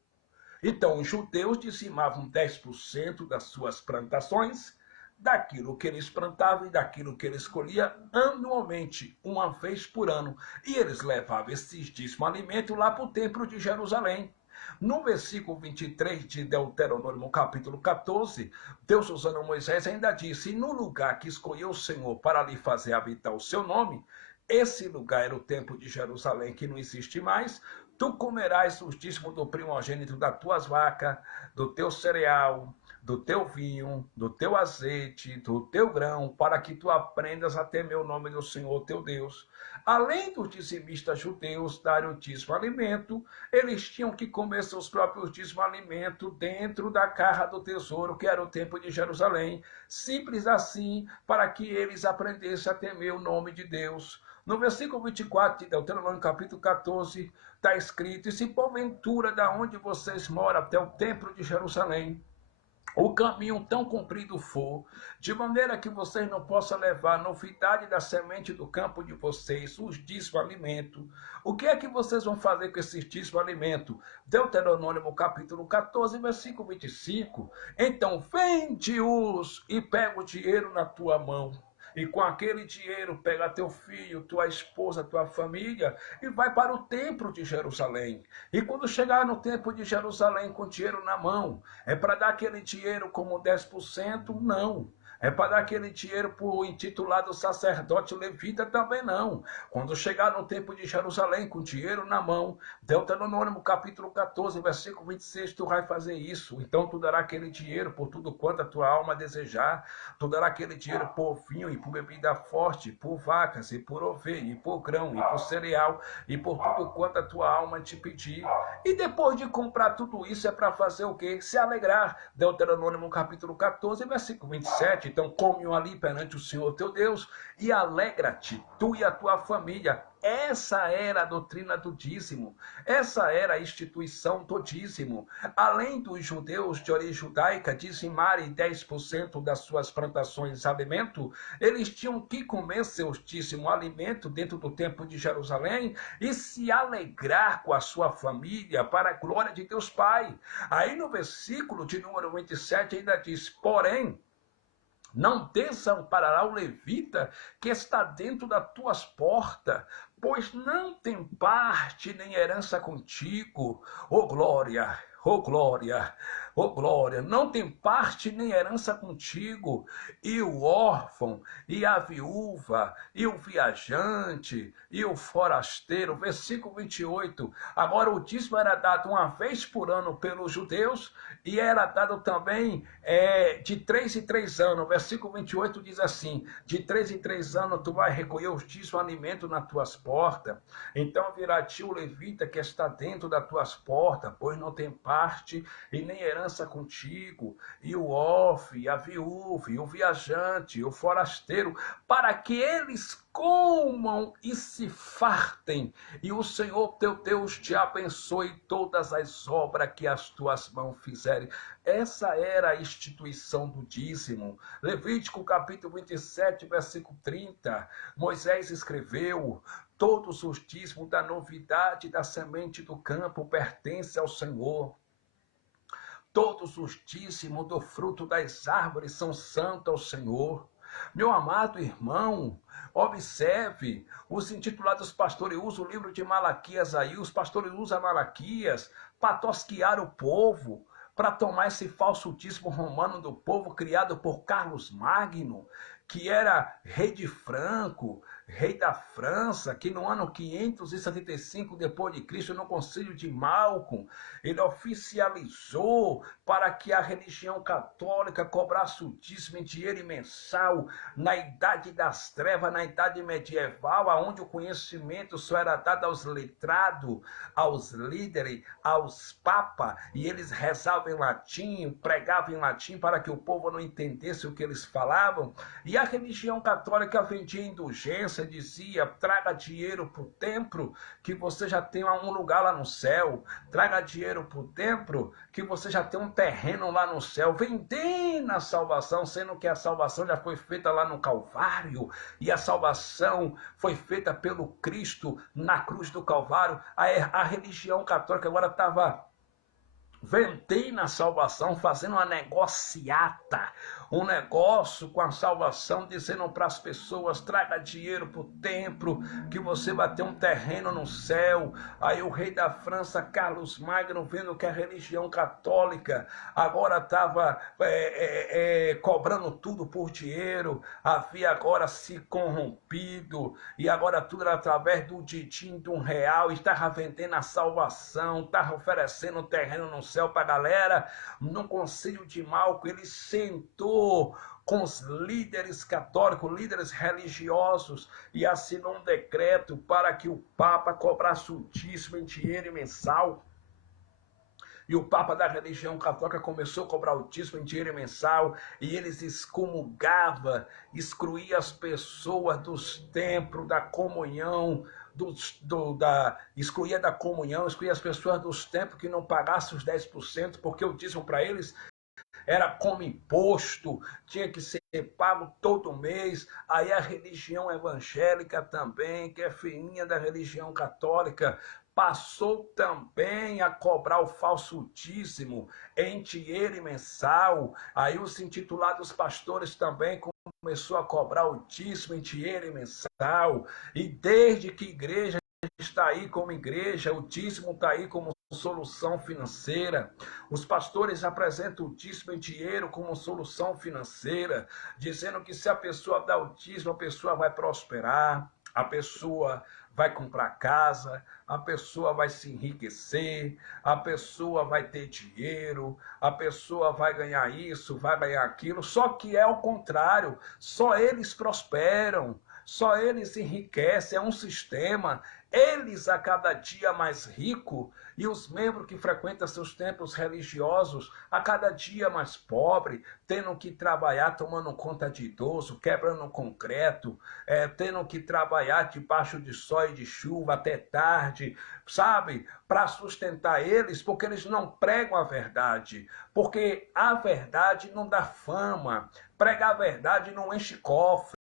Então, os judeus dizimavam 10% das suas plantações, daquilo que eles plantavam e daquilo que eles colhiam anualmente, uma vez por ano. E eles levavam esses dízimos alimentos lá para o templo de Jerusalém. No versículo 23 de Deuteronômio, capítulo 14, Deus, usando Moisés, ainda disse: no lugar que escolheu o Senhor para lhe fazer habitar o seu nome, esse lugar era o templo de Jerusalém, que não existe mais. Tu comerás os dízimos do primogênito das tuas vacas, do teu cereal, do teu vinho, do teu azeite, do teu grão, para que tu aprendas a temer o nome do Senhor teu Deus. Além dos dizimistas judeus darem o dízimo alimento, eles tinham que comer seus próprios dízimo alimento dentro da carra do tesouro, que era o templo de Jerusalém. Simples assim, para que eles aprendessem a temer o nome de Deus. No versículo 24 de Deuteronômio capítulo 14, está escrito: e se porventura da onde vocês moram até o templo de Jerusalém, o caminho tão comprido for, de maneira que vocês não possam levar a novidade da semente do campo de vocês, os dízimos alimento, o que é que vocês vão fazer com esses dízimos alimento? Deuteronômio capítulo 14, versículo 25. Então vende-os e pega o dinheiro na tua mão. E com aquele dinheiro pega teu filho, tua esposa, tua família e vai para o templo de Jerusalém. E quando chegar no templo de Jerusalém com dinheiro na mão, é para dar aquele dinheiro como 10%? Não. É para dar aquele dinheiro para o intitulado sacerdote levita? Também não. Quando chegar no templo de Jerusalém com dinheiro na mão, Deuteronômio capítulo 14, versículo 26, tu vai fazer isso. Então tu dará aquele dinheiro por tudo quanto a tua alma desejar. Tu dará aquele dinheiro por vinho e por bebida forte, por vacas e por ovelha, e por grão e por cereal, e por tudo quanto a tua alma te pedir. E depois de comprar tudo isso é para fazer o quê? Se alegrar. Deuteronômio capítulo 14, versículo 27. Então come-o ali perante o Senhor teu Deus e alegra-te, tu e a tua família. Essa era a doutrina do dízimo. Essa era a instituição do dízimo. Além dos judeus de origem judaica dizimarem 10% das suas plantações de alimento, eles tinham que comer seus dízimo alimento dentro do templo de Jerusalém e se alegrar com a sua família para a glória de Deus Pai. Aí no versículo de número 27 ainda diz: porém, não desamparará o levita que está dentro das tuas portas, pois não tem parte nem herança contigo. Oh glória, oh glória, oh glória, não tem parte nem herança contigo. E o órfão, e a viúva, e o viajante, e o forasteiro. Versículo 28. Agora o dízimo era dado uma vez por ano pelos judeus, e era dado também de 3 em 3 anos. Versículo 28 diz assim: de 3 em 3 anos tu vai recolher os dízimos alimento nas tuas portas. Então virá a ti o levita que está dentro das tuas portas, pois não tem parte e nem herança contigo, e o órfão, a viúva, e o viajante, e o forasteiro, para que eles comam e se fartem, e o Senhor teu Deus te abençoe todas as obras que as tuas mãos fizerem. Essa era a instituição do dízimo. Levítico capítulo 27, versículo 30, Moisés escreveu: todos os dízimos da novidade da semente do campo pertencem ao Senhor. Todos os dízimos do fruto das árvores são santos ao Senhor. Meu amado irmão, observe, os intitulados pastores usam o livro de Malaquias aí, os pastores usam Malaquias para tosquiar o povo, para tomar esse falso dízimo romano do povo criado por Carlos Magno, que era rei de Franco, rei da França, que no ano 575 depois de Cristo, no Concílio de Malcom, ele oficializou para que a religião católica cobrasse o dízimo em dinheiro mensal na Idade das Trevas, na Idade Medieval, onde o conhecimento só era dado aos letrados, aos líderes, aos papas, e eles rezavam em latim, pregavam em latim para que o povo não entendesse o que eles falavam. E a religião católica vendia indulgência, dizia: traga dinheiro para o templo, que você já tem um lugar lá no céu. Traga dinheiro para o templo, que você já tem um terreno lá no céu. Vendendo a salvação, sendo que a salvação já foi feita lá no Calvário, e a salvação foi feita pelo Cristo na cruz do Calvário. A religião católica agora estava vendendo a salvação, fazendo uma negociata, um negócio com a salvação, dizendo para as pessoas: traga dinheiro para o templo, que você vai ter um terreno no céu. Aí o rei da França, Carlos Magno, vendo que a religião católica agora estava cobrando tudo por dinheiro, havia agora se corrompido, e agora tudo era através do din-din de R$1, estava vendendo a salvação, estava oferecendo terreno no céu para a galera. No Concílio de Malcom, ele sentou com os líderes católicos, líderes religiosos, e assinou um decreto para que o Papa cobrasse o dízimo em dinheiro mensal. E o Papa da religião católica começou a cobrar o dízimo em dinheiro mensal, e eles excomungavam, excluía as pessoas dos templos, da comunhão, excluía da comunhão, excluía as pessoas dos templos que não pagassem os 10%, porque o dízimo para eles era como imposto, tinha que ser pago todo mês. Aí a religião evangélica também, que é filhinha da religião católica, passou também a cobrar o falso dízimo em dinheiro mensal. Aí os intitulados pastores também começou a cobrar o dízimo em dinheiro mensal. E desde que a igreja está aí como igreja, o dízimo está aí como solução financeira. Os pastores apresentam o dízimo em dinheiro como solução financeira, dizendo que se a pessoa dá o dízimo, a pessoa vai prosperar, a pessoa vai comprar casa, a pessoa vai se enriquecer, a pessoa vai ter dinheiro, a pessoa vai ganhar isso, vai ganhar aquilo. Só que é o contrário, só eles prosperam, só eles enriquecem, é um sistema. Eles a cada dia mais rico, e os membros que frequentam seus templos religiosos a cada dia mais pobre, tendo que trabalhar tomando conta de idoso, quebrando concreto, tendo que trabalhar debaixo de sol e de chuva até tarde, sabe, para sustentar eles, porque eles não pregam a verdade, porque a verdade não dá fama, pregar a verdade não enche cofre,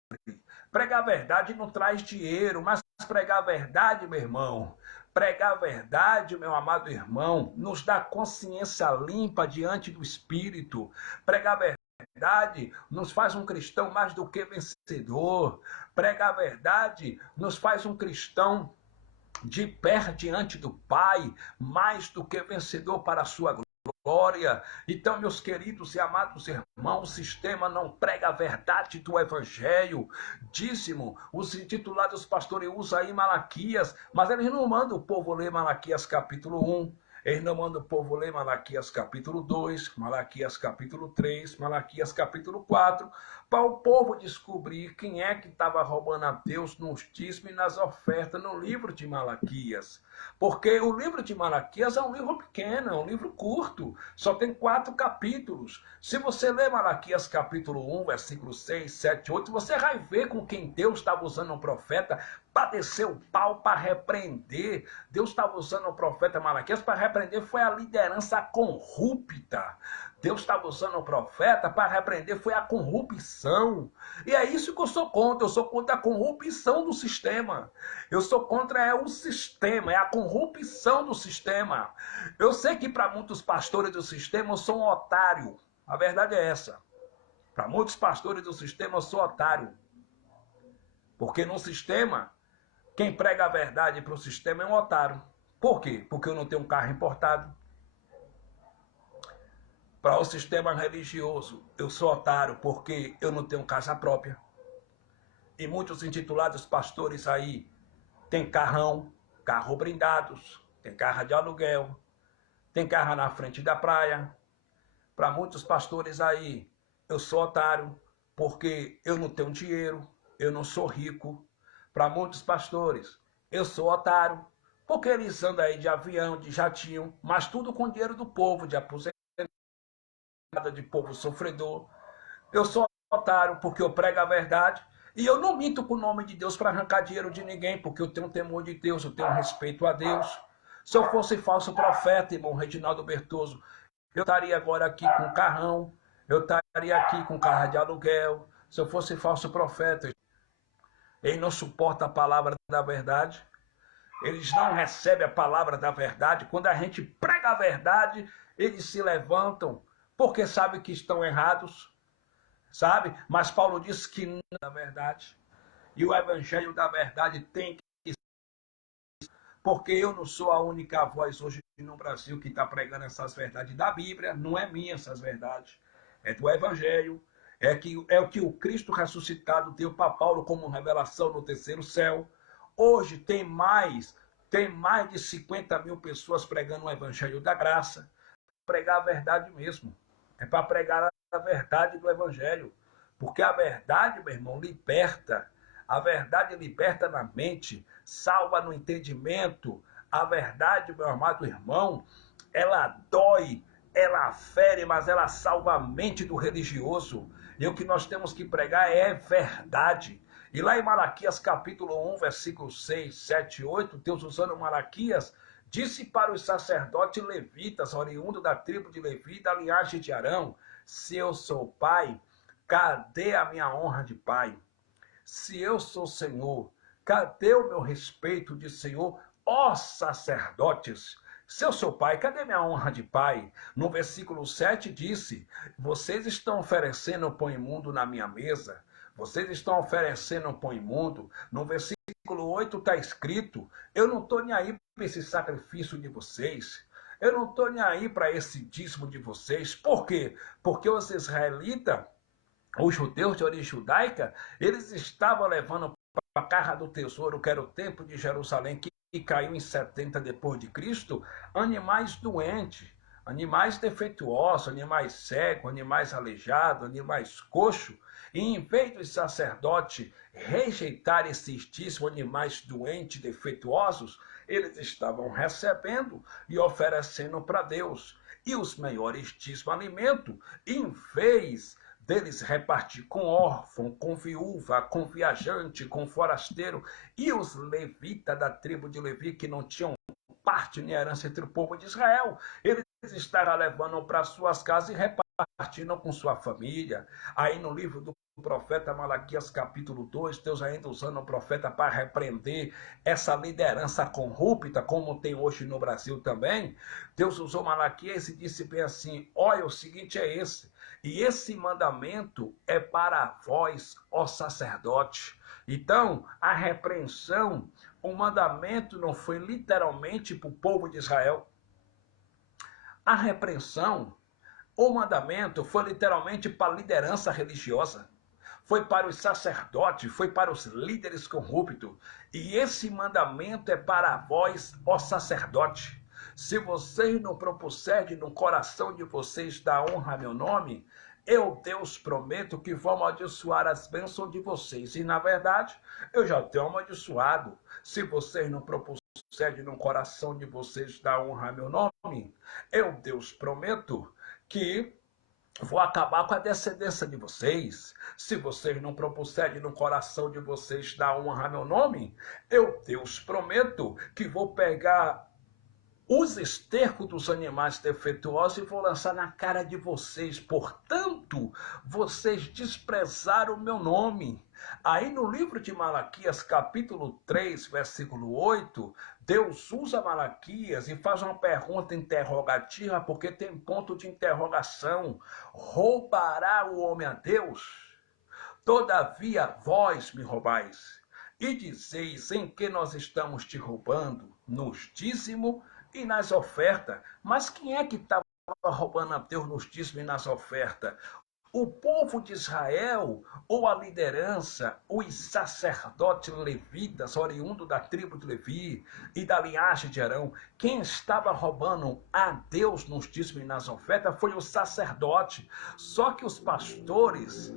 pregar a verdade não traz dinheiro, mas pregar a verdade, meu irmão, pregar a verdade, meu amado irmão, nos dá consciência limpa diante do Espírito. Pregar a verdade nos faz um cristão mais do que vencedor. Pregar a verdade nos faz um cristão de pé diante do Pai, mais do que vencedor para a sua glória. Então, meus queridos e amados irmãos, o sistema não prega a verdade do evangelho. Dízimo, os intitulados pastores usam aí Malaquias, mas eles não mandam o povo ler Malaquias capítulo 1, eles não mandam o povo ler Malaquias capítulo 2, Malaquias capítulo 3, Malaquias capítulo 4, para o povo descobrir quem é que estava roubando a Deus nos dízimos e nas ofertas no livro de Malaquias. Porque o livro de Malaquias é um livro pequeno, é um livro curto, só tem 4 capítulos. Se você ler Malaquias capítulo 1, versículo 6, 7, 8, você vai ver com quem Deus estava usando um profeta para descer o pau, para repreender. Deus estava usando o profeta Malaquias para repreender, foi a liderança corrupta. Deus estava usando o profeta para repreender, foi a corrupção. E é isso que eu sou contra a corrupção do sistema. Eu sou contra o sistema, é a corrupção do sistema. Eu sei que para muitos pastores do sistema eu sou um otário. A verdade é essa. Para muitos pastores do sistema eu sou otário. Porque no sistema, quem prega a verdade para o sistema é um otário. Por quê? Porque eu não tenho um carro importado. Para o sistema religioso, eu sou otário porque eu não tenho casa própria. E muitos intitulados pastores aí tem carrão, carro blindados, tem carro de aluguel, tem carro na frente da praia. Para muitos pastores aí, eu sou otário porque eu não tenho dinheiro, eu não sou rico. Para muitos pastores, eu sou otário porque eles andam aí de avião, de jatinho, mas tudo com dinheiro do povo, de aposentado, de povo sofredor. Eu sou otário porque eu prego a verdade e eu não minto com o nome de Deus para arrancar dinheiro de ninguém, porque eu tenho temor de Deus, eu tenho respeito a Deus. Se eu fosse falso profeta, irmão Reginaldo Bertoso, eu estaria agora aqui com carrão, eu estaria aqui com carro de aluguel. Se eu fosse falso profeta, ele não suporta a palavra da verdade. Eles não recebem a palavra da verdade. Quando a gente prega a verdade, eles se levantam porque sabem que estão errados, sabe? Mas Paulo diz que não é a verdade. E o evangelho da verdade tem que, porque eu não sou a única voz hoje no Brasil que está pregando essas verdades da Bíblia, não é minha essas verdades, é do Evangelho, é o que o Cristo ressuscitado deu para Paulo como revelação no terceiro céu. Hoje tem mais de 50 mil pessoas pregando o Evangelho da graça, pregar a verdade mesmo, é para pregar a verdade do Evangelho, porque a verdade, meu irmão, liberta. A verdade liberta na mente, salva no entendimento. A verdade, meu amado irmão, ela dói, ela fere, mas ela salva a mente do religioso. E o que nós temos que pregar é verdade. E lá em Malaquias capítulo 1, versículos 6, 7 e 8, Deus usando Malaquias, disse para os sacerdotes levitas, oriundos da tribo de Levi, da linhagem de Arão, se eu sou pai, cadê a minha honra de pai? Se eu sou Senhor, cadê o meu respeito de Senhor? Ó sacerdotes, se eu sou pai, cadê minha honra de pai? No versículo 7 disse, vocês estão oferecendo pão imundo na minha mesa, vocês estão oferecendo pão imundo. No versículo 8 está escrito, eu não estou nem aí para esse sacrifício de vocês, eu não estou nem aí para esse dízimo de vocês. Por quê? Porque os israelitas, os judeus de origem judaica, eles estavam levando para a casa do tesouro, que era o templo de Jerusalém, que caiu em 70 depois de Cristo, animais doentes, animais defeituosos, animais cegos, animais aleijados, animais coxos. E em vez dos sacerdotes rejeitar esses dízimos, animais doentes, defeituosos, eles estavam recebendo e oferecendo para Deus. E os melhores dízimos alimento, em vez deles repartir com órfão, com viúva, com viajante, com forasteiro, e os levitas da tribo de Levi, que não tinham parte nem herança entre o povo de Israel, eles estavam levando para suas casas e repartindo com sua família. Aí no livro do profeta Malaquias capítulo 2, Deus ainda usando o profeta para repreender essa liderança corrupta, como tem hoje no Brasil também. Deus usou Malaquias e disse bem assim, olha, o seguinte é esse, e esse mandamento é para vós, ó sacerdote. Então, a repreensão, o mandamento não foi literalmente para o povo de Israel. A repreensão, o mandamento foi literalmente para a liderança religiosa. Foi para os sacerdotes, foi para os líderes corruptos. E esse mandamento é para vós, ó sacerdote. Se vocês não propuserem no coração de vocês dar honra a meu nome, eu, Deus, prometo que vou amaldiçoar as bênçãos de vocês. E, na verdade, eu já tenho amaldiçoado. Se vocês não propuserem no coração de vocês dar honra a meu nome, eu, Deus, prometo que vou acabar com a descendência de vocês. Se vocês não propuserem no coração de vocês dar honra a meu nome, eu, Deus, prometo que vou pegar os estercos dos animais defeituosos e vou lançar na cara de vocês. Portanto, vocês desprezaram o meu nome. Aí no livro de Malaquias, capítulo 3, versículo 8, Deus usa Malaquias e faz uma pergunta interrogativa, porque tem ponto de interrogação. Roubará o homem a Deus? Todavia vós me roubais. E dizeis em que nós estamos te roubando? Nos dízimos e nas ofertas. Mas quem é que estava roubando a Deus nos dízimos e nas ofertas? O povo de Israel, ou a liderança, os sacerdotes levitas, oriundo da tribo de Levi e da linhagem de Arão, quem estava roubando a Deus nos dízimos e nas ofertas foi o sacerdote. Só que os pastores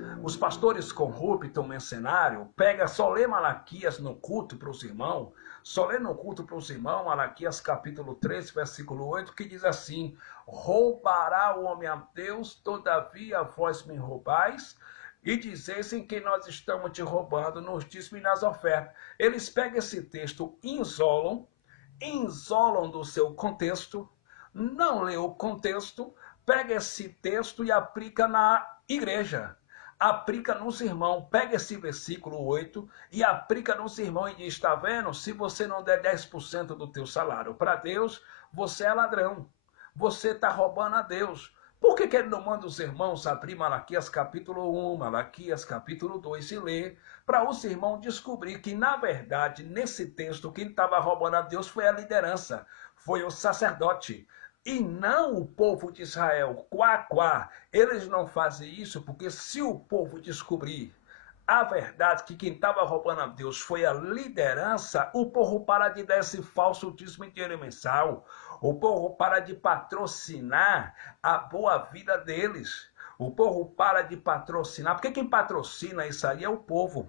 corruptos, mercenários, pega só lê Malaquias no culto para os irmãos, só lê no culto para os irmãos, Malaquias capítulo 3, versículo 8, que diz assim: roubará o homem a Deus, todavia vós me roubais, e dizessem que nós estamos te roubando nos dízimos e nas ofertas. Eles pegam esse texto, isolam do seu contexto, não lê o contexto, pega esse texto e aplica na igreja. Aplica nos irmãos, pega esse versículo 8 e aplica nos irmãos e diz: está vendo? Se você não der 10% do teu salário para Deus, você é ladrão. Você está roubando a Deus. Por que ele não manda os irmãos abrir Malaquias capítulo 1, Malaquias capítulo 2 e ler, para os irmãos descobrir que, na verdade, nesse texto, quem estava roubando a Deus foi a liderança, foi o sacerdote, e não o povo de Israel. Eles não fazem isso porque se o povo descobrir a verdade que quem estava roubando a Deus foi a liderança, o povo para de dar esse falso dízimo em dinheiro mensal. O povo para de patrocinar a boa vida deles. O povo para de patrocinar, porque quem patrocina isso aí é o povo.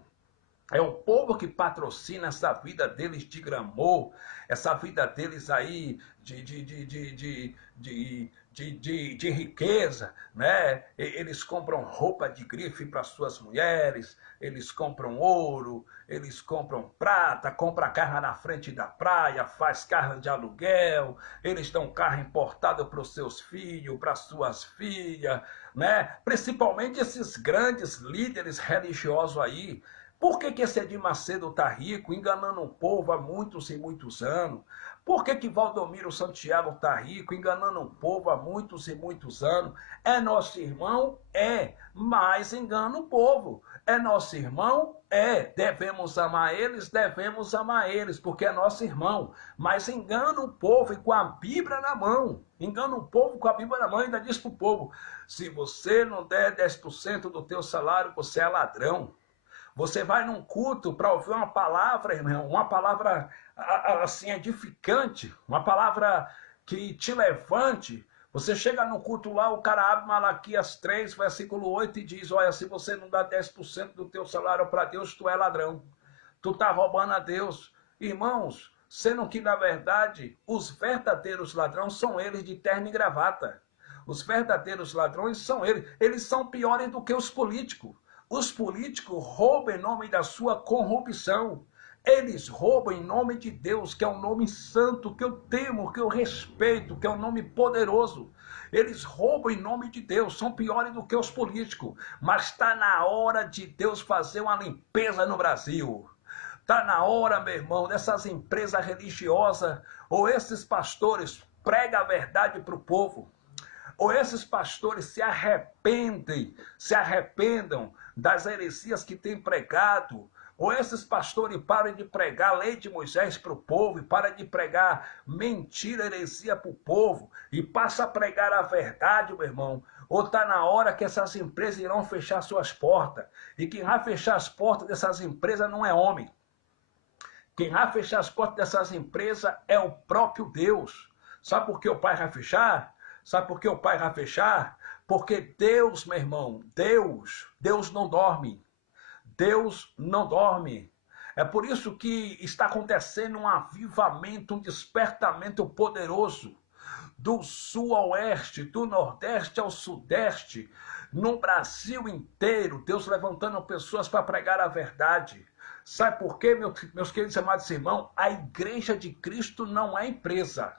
É o povo que patrocina essa vida deles de gramor, essa vida deles aí de riqueza, né? Eles compram roupa de grife para suas mulheres, eles compram ouro, eles compram prata, compram carro na frente da praia, faz carro de aluguel, eles dão carro importado para os seus filhos, para suas filhas, né? Principalmente esses grandes líderes religiosos aí. Por que esse Edir Macedo está rico, enganando o povo há muitos e muitos anos? Por que Valdomiro Santiago está rico, enganando o povo há muitos e muitos anos? É nosso irmão? É, mas engana o povo. É nosso irmão? É, devemos amar eles, porque é nosso irmão. Mas engana o povo e com a Bíblia na mão. Engana o povo com a Bíblia na mão e ainda diz para o povo: se você não der 10% do teu salário, você é ladrão. Você vai num culto para ouvir uma palavra, irmão, uma palavra assim edificante, uma palavra que te levante. Você chega no culto lá, o cara abre Malaquias 3, versículo 8 e diz: olha, se você não dá 10% do teu salário para Deus, tu é ladrão. Tu está roubando a Deus. Irmãos, sendo que, na verdade, os verdadeiros ladrões são eles de terno e gravata. Os verdadeiros ladrões são eles. Eles são piores do que os políticos. Os políticos roubam em nome da sua corrupção. Eles roubam em nome de Deus, que é um nome santo, que eu temo, que eu respeito, que é um nome poderoso. Eles roubam em nome de Deus, são piores do que os políticos. Mas está na hora de Deus fazer uma limpeza no Brasil. Está na hora, meu irmão, dessas empresas religiosas, ou esses pastores pregam a verdade para o povo. Ou esses pastores se arrependam das heresias que têm pregado, ou esses pastores parem de pregar a lei de Moisés para o povo, e parem de pregar mentira, heresia para o povo, e passa a pregar a verdade, meu irmão. Ou está na hora que essas empresas irão fechar suas portas, e quem vai fechar as portas dessas empresas não é homem. Quem vai fechar as portas dessas empresas é o próprio Deus. Sabe por que o Pai vai fechar? Sabe por que o Pai vai fechar? Porque Deus, meu irmão, Deus não dorme. Deus não dorme. É por isso que está acontecendo um avivamento, um despertamento poderoso. Do sul ao oeste, do nordeste ao sudeste, no Brasil inteiro, Deus levantando pessoas para pregar a verdade. Sabe por quê, meus queridos e amados irmãos? A igreja de Cristo não é empresa.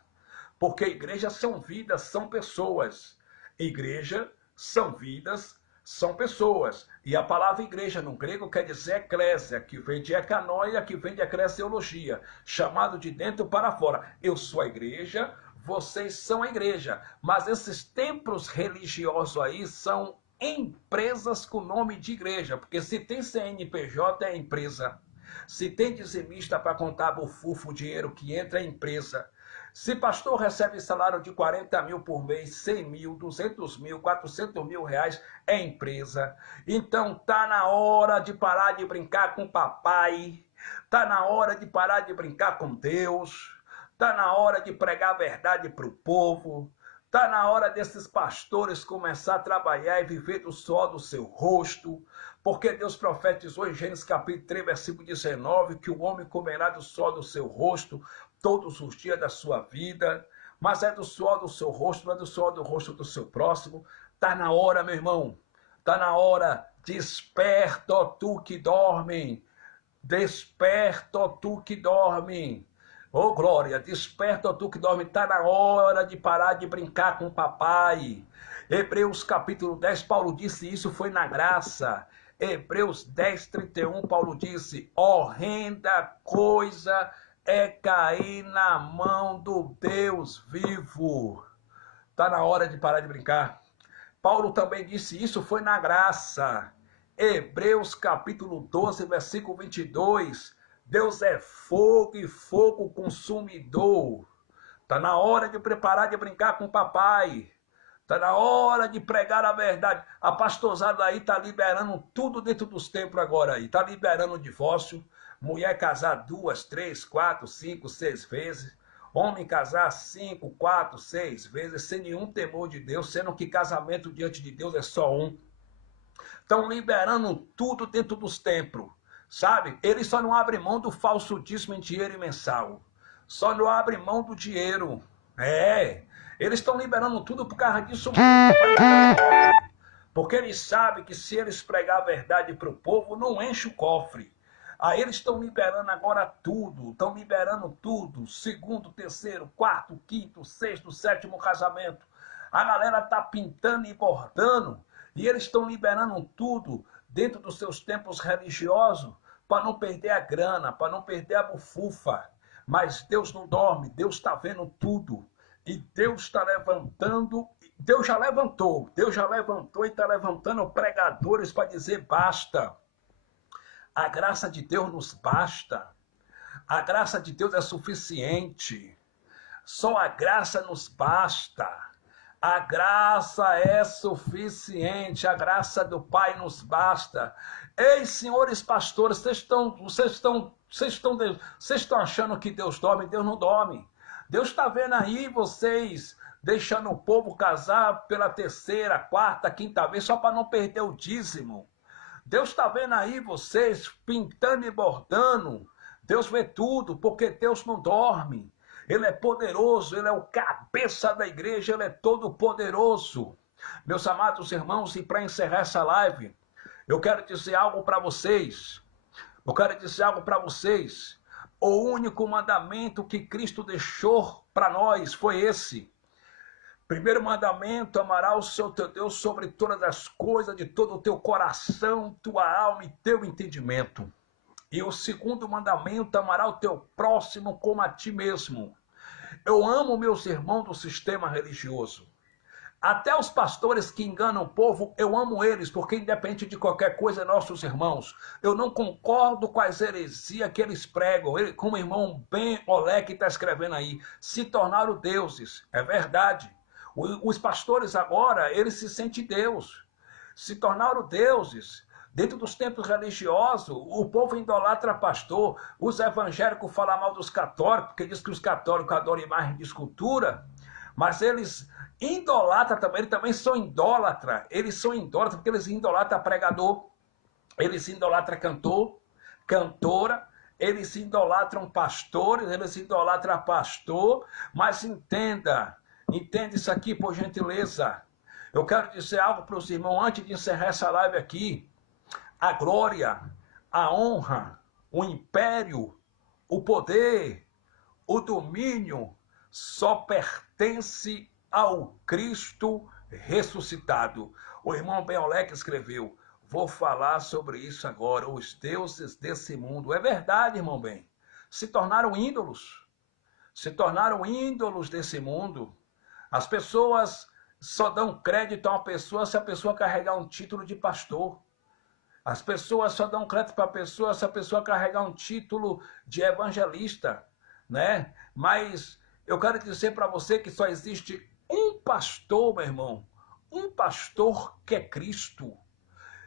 Porque igrejas são vidas, são pessoas. Igreja são vidas, são pessoas. E a palavra igreja no grego quer dizer eclésia, que vem de ecanoia, que vem de eclesiologia, chamado de dentro para fora. Eu sou a igreja, vocês são a igreja. Mas esses templos religiosos aí são empresas com nome de igreja. Porque se tem CNPJ é empresa. Se tem dizimista para contar bufufo, o dinheiro que entra é empresa. Se pastor recebe salário de 40 mil por mês, 100 mil, 200 mil, 400 mil reais, é empresa. Então tá na hora de parar de brincar com papai, tá na hora de parar de brincar com Deus, tá na hora de pregar a verdade para o povo, tá na hora desses pastores começar a trabalhar e viver do suor do seu rosto, porque Deus profetizou em Gênesis capítulo 3, versículo 19, que o homem comerá do suor do seu rosto todos os dias da sua vida, mas é do suor do seu rosto, não é do suor do rosto do seu próximo. Está na hora, meu irmão, está na hora. Desperta, ó tu que dorme, desperta, ó tu que dorme. Oh glória, desperta, ó tu que dorme, está na hora de parar de brincar com o papai. Hebreus capítulo 10, Paulo disse, isso foi na graça. Hebreus 10, 31, Paulo disse, horrenda coisa é cair na mão do Deus vivo. Está na hora de parar de brincar. Paulo também disse, isso foi na graça. Hebreus capítulo 12, versículo 22. Deus é fogo e fogo consumidor. Está na hora de preparar de brincar com o papai. Está na hora de pregar a verdade. A pastorzada aí está liberando tudo dentro dos templos agora aí. Está liberando o divórcio. Mulher casar 2, 3, 4, 5, 6 vezes. Homem casar 5, 4, 6 vezes, sem nenhum temor de Deus, sendo que casamento diante de Deus é só um. Estão liberando tudo dentro dos templos, sabe? Eles só não abrem mão do falso dízimo em dinheiro mensal. Só não abrem mão do dinheiro. Eles estão liberando tudo por causa disso. Porque eles sabem que se eles pregar a verdade para o povo, não enche o cofre. Aí eles estão liberando agora tudo, estão liberando tudo, segundo, terceiro, quarto, quinto, sexto, sétimo casamento. A galera está pintando e bordando, e eles estão liberando tudo dentro dos seus templos religiosos, para não perder a grana, para não perder a bufufa. Mas Deus não dorme, Deus está vendo tudo, e Deus está levantando, Deus já levantou e está levantando pregadores para dizer basta. A graça de Deus nos basta. A graça de Deus é suficiente. Só a graça nos basta. A graça é suficiente. A graça do Pai nos basta. Ei, senhores pastores, vocês estão achando que Deus dorme? Deus não dorme. Deus está vendo aí vocês deixando o povo casar pela terceira, quarta, quinta vez, só para não perder o dízimo. Deus está vendo aí vocês pintando e bordando. Deus vê tudo, porque Deus não dorme. Ele é poderoso, ele é o cabeça da igreja, ele é todo poderoso. Meus amados irmãos, e para encerrar essa live, eu quero dizer algo para vocês. O único mandamento que Cristo deixou para nós foi esse. Primeiro mandamento, amarás o seu teu Deus sobre todas as coisas, de todo o teu coração, tua alma e teu entendimento. E o segundo mandamento, amarás o teu próximo como a ti mesmo. Eu amo meus irmãos do sistema religioso. Até os pastores que enganam o povo, eu amo eles, porque independente de qualquer coisa, nossos irmãos. Eu não concordo com as heresias que eles pregam. Como o irmão Ben Olek está escrevendo aí, se tornaram deuses. É verdade. Os pastores agora, eles se sentem Deus, se tornaram deuses. Dentro dos templos religiosos, o povo idolatra pastor, os evangélicos falam mal dos católicos, porque diz que os católicos adoram imagem de escultura, mas eles idolatram também, eles também são idólatras, porque eles idolatram pregador, eles idolatram cantor, cantora, eles idolatram pastores, eles idolatram pastor, mas entenda isso aqui, por gentileza. Eu quero dizer algo para os irmãos antes de encerrar essa live aqui. A glória, a honra, o império, o poder, o domínio só pertence ao Cristo ressuscitado. O irmão Ben Olek escreveu, vou falar sobre isso agora, os deuses desse mundo. É verdade, irmão Ben. Se tornaram ídolos desse mundo. As pessoas só dão crédito a uma pessoa se a pessoa carregar um título de pastor. As pessoas só dão crédito para a pessoa se a pessoa carregar um título de evangelista, né? Mas eu quero dizer para você que só existe um pastor, meu irmão, um pastor que é Cristo.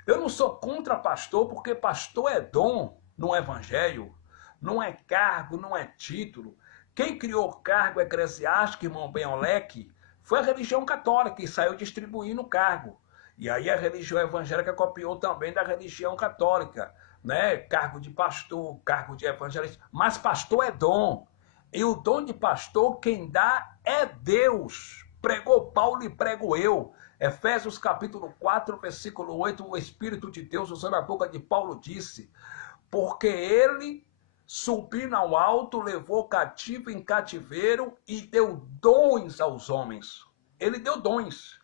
Eu não sou contra pastor, porque pastor é dom no evangelho, não é cargo, não é título. Quem criou o cargo eclesiástico, irmão Ben-Oleque, foi a religião católica e saiu distribuindo o cargo. E aí a religião evangélica copiou também da religião católica, né? Cargo de pastor, cargo de evangelista. Mas pastor é dom. E o dom de pastor, quem dá é Deus. Pregou Paulo e prego eu. Efésios capítulo 4, versículo 8, o Espírito de Deus, usando a boca de Paulo, disse: porque ele, subindo ao alto, levou cativo em cativeiro e deu dons aos homens. Ele deu dons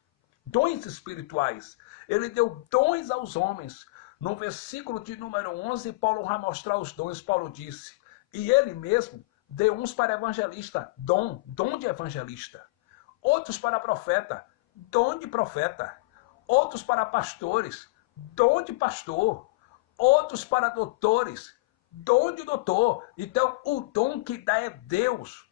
espirituais. Ele deu dons aos homens. No versículo de número 11, Paulo vai mostrar os dons. Paulo disse: e ele mesmo deu uns para evangelista, dom de evangelista. Outros para profeta, dom de profeta. Outros para pastores, dom de pastor. Outros para doutores, dom de doutor. Então, o dom que dá é Deus.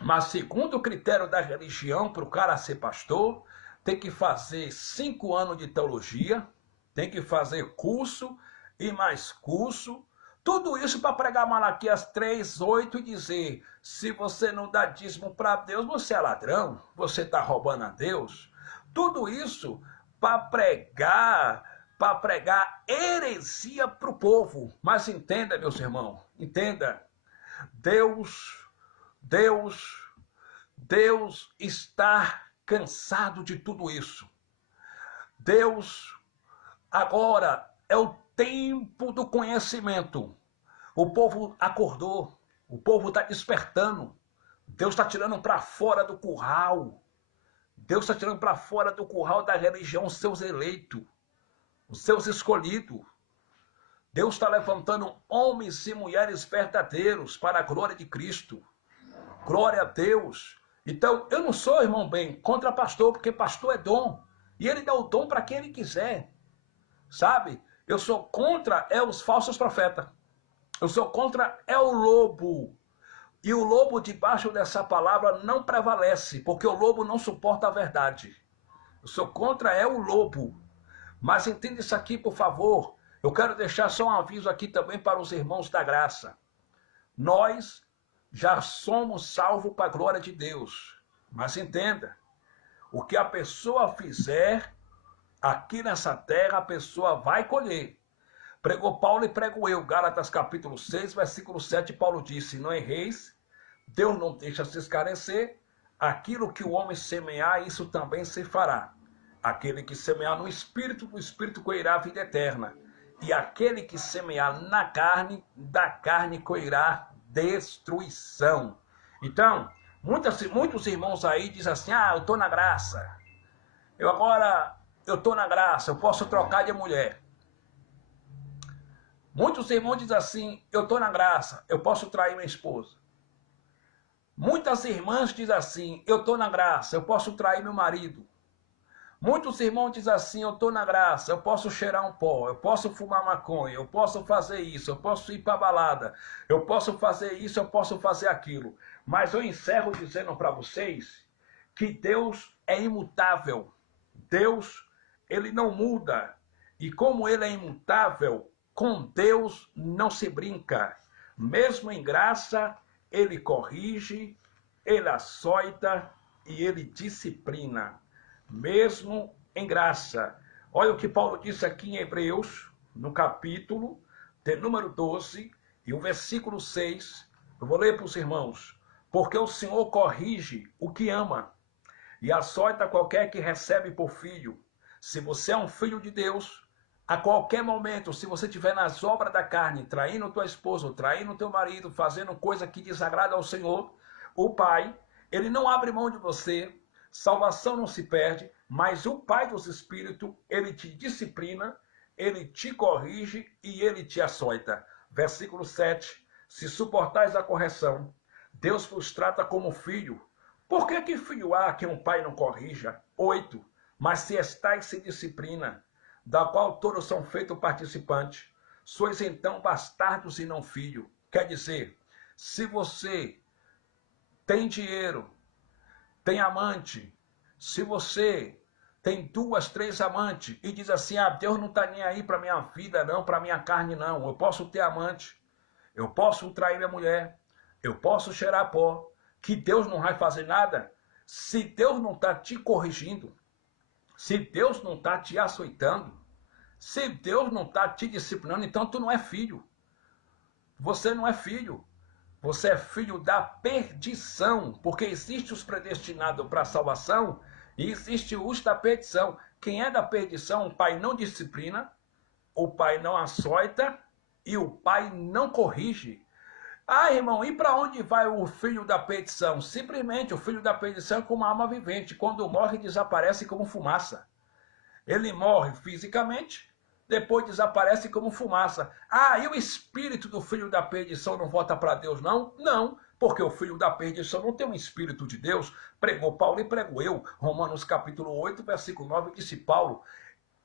Mas segundo o critério da religião, para o cara ser pastor, tem que fazer 5 anos de teologia, tem que fazer curso e mais curso. Tudo isso para pregar Malaquias 3:8 e dizer: se você não dá dízimo para Deus, você é ladrão, você está roubando a Deus. Tudo isso para pregar heresia para o povo. Mas entenda, meus irmãos, entenda. Deus está cansado de tudo isso. Deus agora é o tempo do conhecimento. O povo acordou, o povo está despertando. Deus está tirando para fora do curral. Deus está tirando para fora do curral da religião os seus eleitos, os seus escolhidos. Deus está levantando homens e mulheres verdadeiros para a glória de Cristo. Glória a Deus. Então, eu não sou, irmão bem, contra pastor, porque pastor é dom. E ele dá o dom para quem ele quiser. Sabe? Eu sou contra os falsos profetas. Eu sou contra o lobo. E o lobo debaixo dessa palavra não prevalece, porque o lobo não suporta a verdade. Eu sou contra o lobo. Mas entenda isso aqui, por favor. Eu quero deixar só um aviso aqui também para os irmãos da graça. Nós já somos salvos para a glória de Deus. Mas entenda, o que a pessoa fizer aqui nessa terra, a pessoa vai colher. Pregou Paulo e prego eu. Gálatas capítulo 6, versículo 7, Paulo disse: não erreis, Deus não deixa se escarecer, aquilo que o homem semear, isso também se fará. Aquele que semear no Espírito, do Espírito colherá a vida eterna. E aquele que semear na carne, da carne colherá destruição. Então, muitos irmãos aí dizem assim: eu estou na graça. Eu estou na graça, eu posso trocar de mulher. Muitos irmãos dizem assim: eu estou na graça, eu posso trair minha esposa. Muitas irmãs dizem assim: eu estou na graça, eu posso trair meu marido. Muitos irmãos dizem assim: eu estou na graça, eu posso cheirar um pó, eu posso fumar maconha, eu posso fazer isso, eu posso ir para a balada, eu posso fazer isso, eu posso fazer aquilo. Mas eu encerro dizendo para vocês que Deus é imutável. Deus, ele não muda. E como ele é imutável, com Deus não se brinca. Mesmo em graça, ele corrige, ele açoita e ele disciplina. Mesmo em graça. Olha o que Paulo disse aqui em Hebreus, no capítulo de número 12, e o versículo 6. Eu vou ler para os irmãos. Porque o Senhor corrige o que ama, e açoita qualquer que recebe por filho. Se você é um filho de Deus, a qualquer momento, se você estiver nas obras da carne, traindo tua esposa, traindo teu marido, fazendo coisa que desagrada ao Senhor, o Pai, ele não abre mão de você. Salvação não se perde, mas o Pai dos Espíritos, ele te disciplina, ele te corrige e ele te açoita. Versículo 7. Se suportais a correção, Deus vos trata como filho. Por que filho há que um pai não corrija? 8. Mas se estais sem disciplina, da qual todos são feitos participantes, sois então bastardos e não filho. Quer dizer, se você tem dinheiro, tem amante, se você tem 2, 3 amantes e diz assim, Deus não está nem aí para minha vida não, para minha carne não, eu posso ter amante, eu posso trair minha mulher, eu posso cheirar pó, que Deus não vai fazer nada. Se Deus não está te corrigindo, se Deus não está te açoitando, se Deus não está te disciplinando, então tu não é filho. Você não é filho. Você é filho da perdição, porque existe os predestinados para a salvação e existe os da perdição. Quem é da perdição, o pai não disciplina, o pai não açoita e o pai não corrige. Irmão, e para onde vai o filho da perdição? Simplesmente o filho da perdição é como uma alma vivente. Quando morre, desaparece como fumaça. Ele morre fisicamente, depois desaparece como fumaça. E o espírito do filho da perdição não volta para Deus, não? Não, porque o filho da perdição não tem um espírito de Deus. Pregou Paulo e prego eu. Romanos capítulo 8, versículo 9, disse Paulo,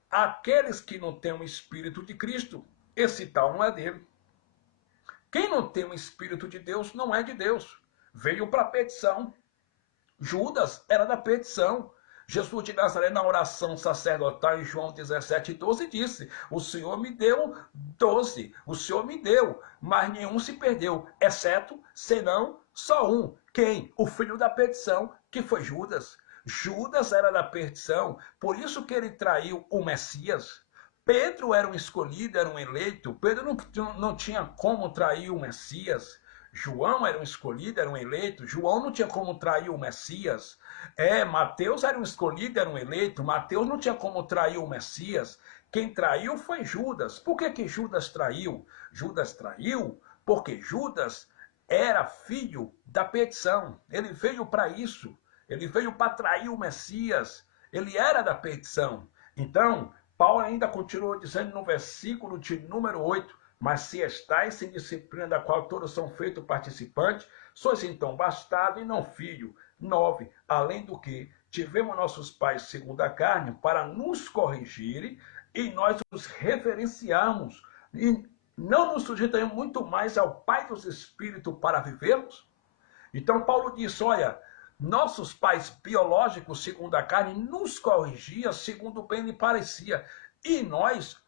aqueles que não têm um espírito de Cristo, esse tal não é dele. Quem não tem um espírito de Deus não é de Deus. Veio para a perdição. Judas era da perdição. Jesus de Nazaré, na oração sacerdotal em João 17:12, disse, o Senhor me deu 12, o Senhor me deu, mas nenhum se perdeu, exceto, senão, só um. Quem? O filho da perdição, que foi Judas. Judas era da perdição, por isso que ele traiu o Messias. Pedro era um escolhido, era um eleito. Pedro não tinha como trair o Messias. João era um escolhido, era um eleito. João não tinha como trair o Messias. Mateus era um escolhido, era um eleito. Mateus não tinha como trair o Messias. Quem traiu foi Judas. Por que Judas traiu? Judas traiu porque Judas era filho da perdição. Ele veio para isso. Ele veio para trair o Messias. Ele era da perdição. Então, Paulo ainda continuou dizendo no versículo de número 8, mas se estáis sem disciplina da qual todos são feitos participantes, sois então bastardo e não filho. 9, além do que, tivemos nossos pais segundo a carne para nos corrigirem e nós os reverenciamos. E não nos sujeitamos muito mais ao Pai dos Espíritos para vivermos? Então Paulo diz, olha, nossos pais biológicos, segundo a carne, nos corrigiam segundo bem lhe parecia. E nós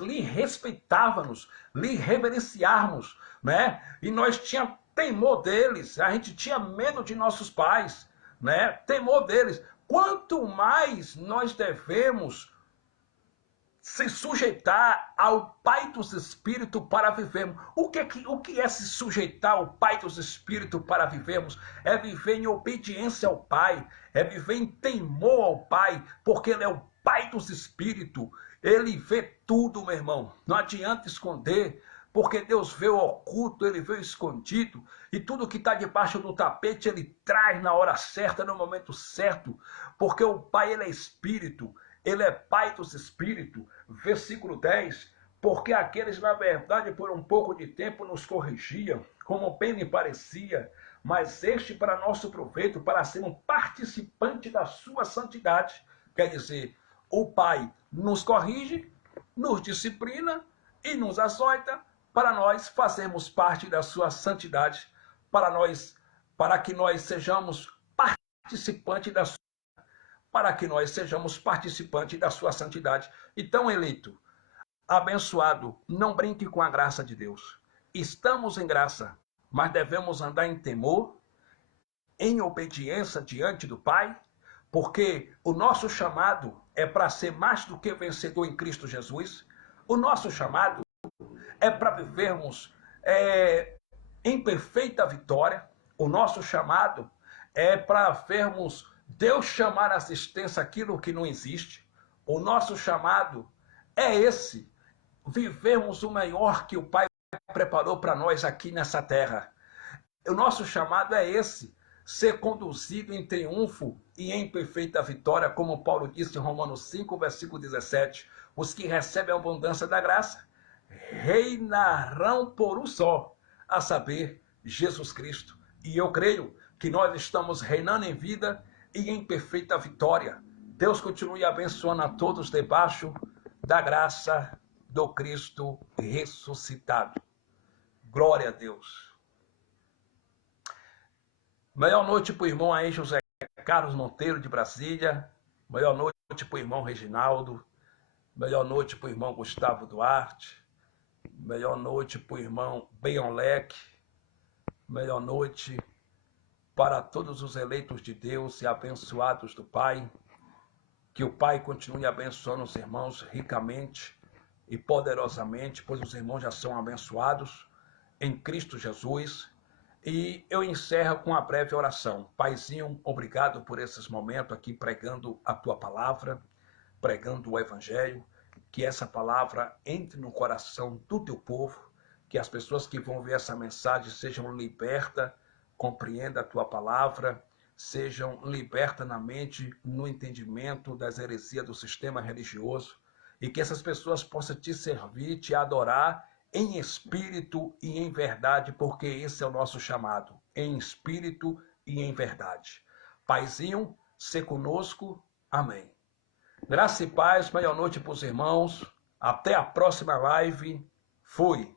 lhe respeitávamos, lhe reverenciávamos, né? E nós tínhamos temor deles, a gente tinha medo de nossos pais, né? Temor deles. Quanto mais nós devemos se sujeitar ao Pai dos Espíritos para vivermos. O que é se sujeitar ao Pai dos Espíritos para vivermos? É viver em obediência ao Pai, é viver em temor ao Pai, porque Ele é o Pai dos Espíritos. Ele vê tudo, meu irmão. Não adianta esconder, porque Deus vê o oculto, Ele vê o escondido, e tudo que está debaixo do tapete Ele traz na hora certa, no momento certo, porque o Pai Ele é Espírito. Ele é Pai dos Espíritos. Versículo 10. Porque aqueles, na verdade, por um pouco de tempo nos corrigiam, como bem me parecia, mas este para nosso proveito, para ser um participante da sua santidade. Quer dizer, o Pai nos corrige, nos disciplina e nos açoita para nós fazermos parte da sua santidade, para que nós sejamos participantes da sua santidade. Então, eleito, abençoado, não brinque com a graça de Deus. Estamos em graça, mas devemos andar em temor, em obediência diante do Pai, porque o nosso chamado é para ser mais do que vencedor em Cristo Jesus. O nosso chamado é para vivermos em perfeita vitória. O nosso chamado é para vermos Deus chamar à assistência aquilo que não existe. O nosso chamado é esse, vivermos o melhor que o Pai preparou para nós aqui nessa terra. O nosso chamado é esse, ser conduzido em triunfo e em perfeita vitória, como Paulo disse em Romanos 5, versículo 17. Os que recebem a abundância da graça reinarão por um só, a saber, Jesus Cristo. E eu creio que nós estamos reinando em vida e em perfeita vitória. Deus continue abençoando a todos debaixo da graça do Cristo ressuscitado. Glória a Deus. Melhor noite para o irmão aí, José Carlos Monteiro, de Brasília. Melhor noite para o irmão Reginaldo. Melhor noite para o irmão Gustavo Duarte. Melhor noite para o irmão Benolec. Melhor noite para todos os eleitos de Deus e abençoados do Pai. Que o Pai continue abençoando os irmãos ricamente e poderosamente, pois os irmãos já são abençoados em Cristo Jesus. E eu encerro com uma breve oração. Paizinho, obrigado por esses momentos aqui pregando a tua palavra, pregando o evangelho, que essa palavra entre no coração do teu povo, que as pessoas que vão ver essa mensagem sejam libertas, compreendam a tua palavra, sejam libertas na mente, no entendimento das heresias do sistema religioso, e que essas pessoas possam te servir, te adorar em espírito e em verdade, porque esse é o nosso chamado, em espírito e em verdade. Paizinho, se conosco. Amém. Graça e paz, melhor noite para os irmãos. Até a próxima live. Fui.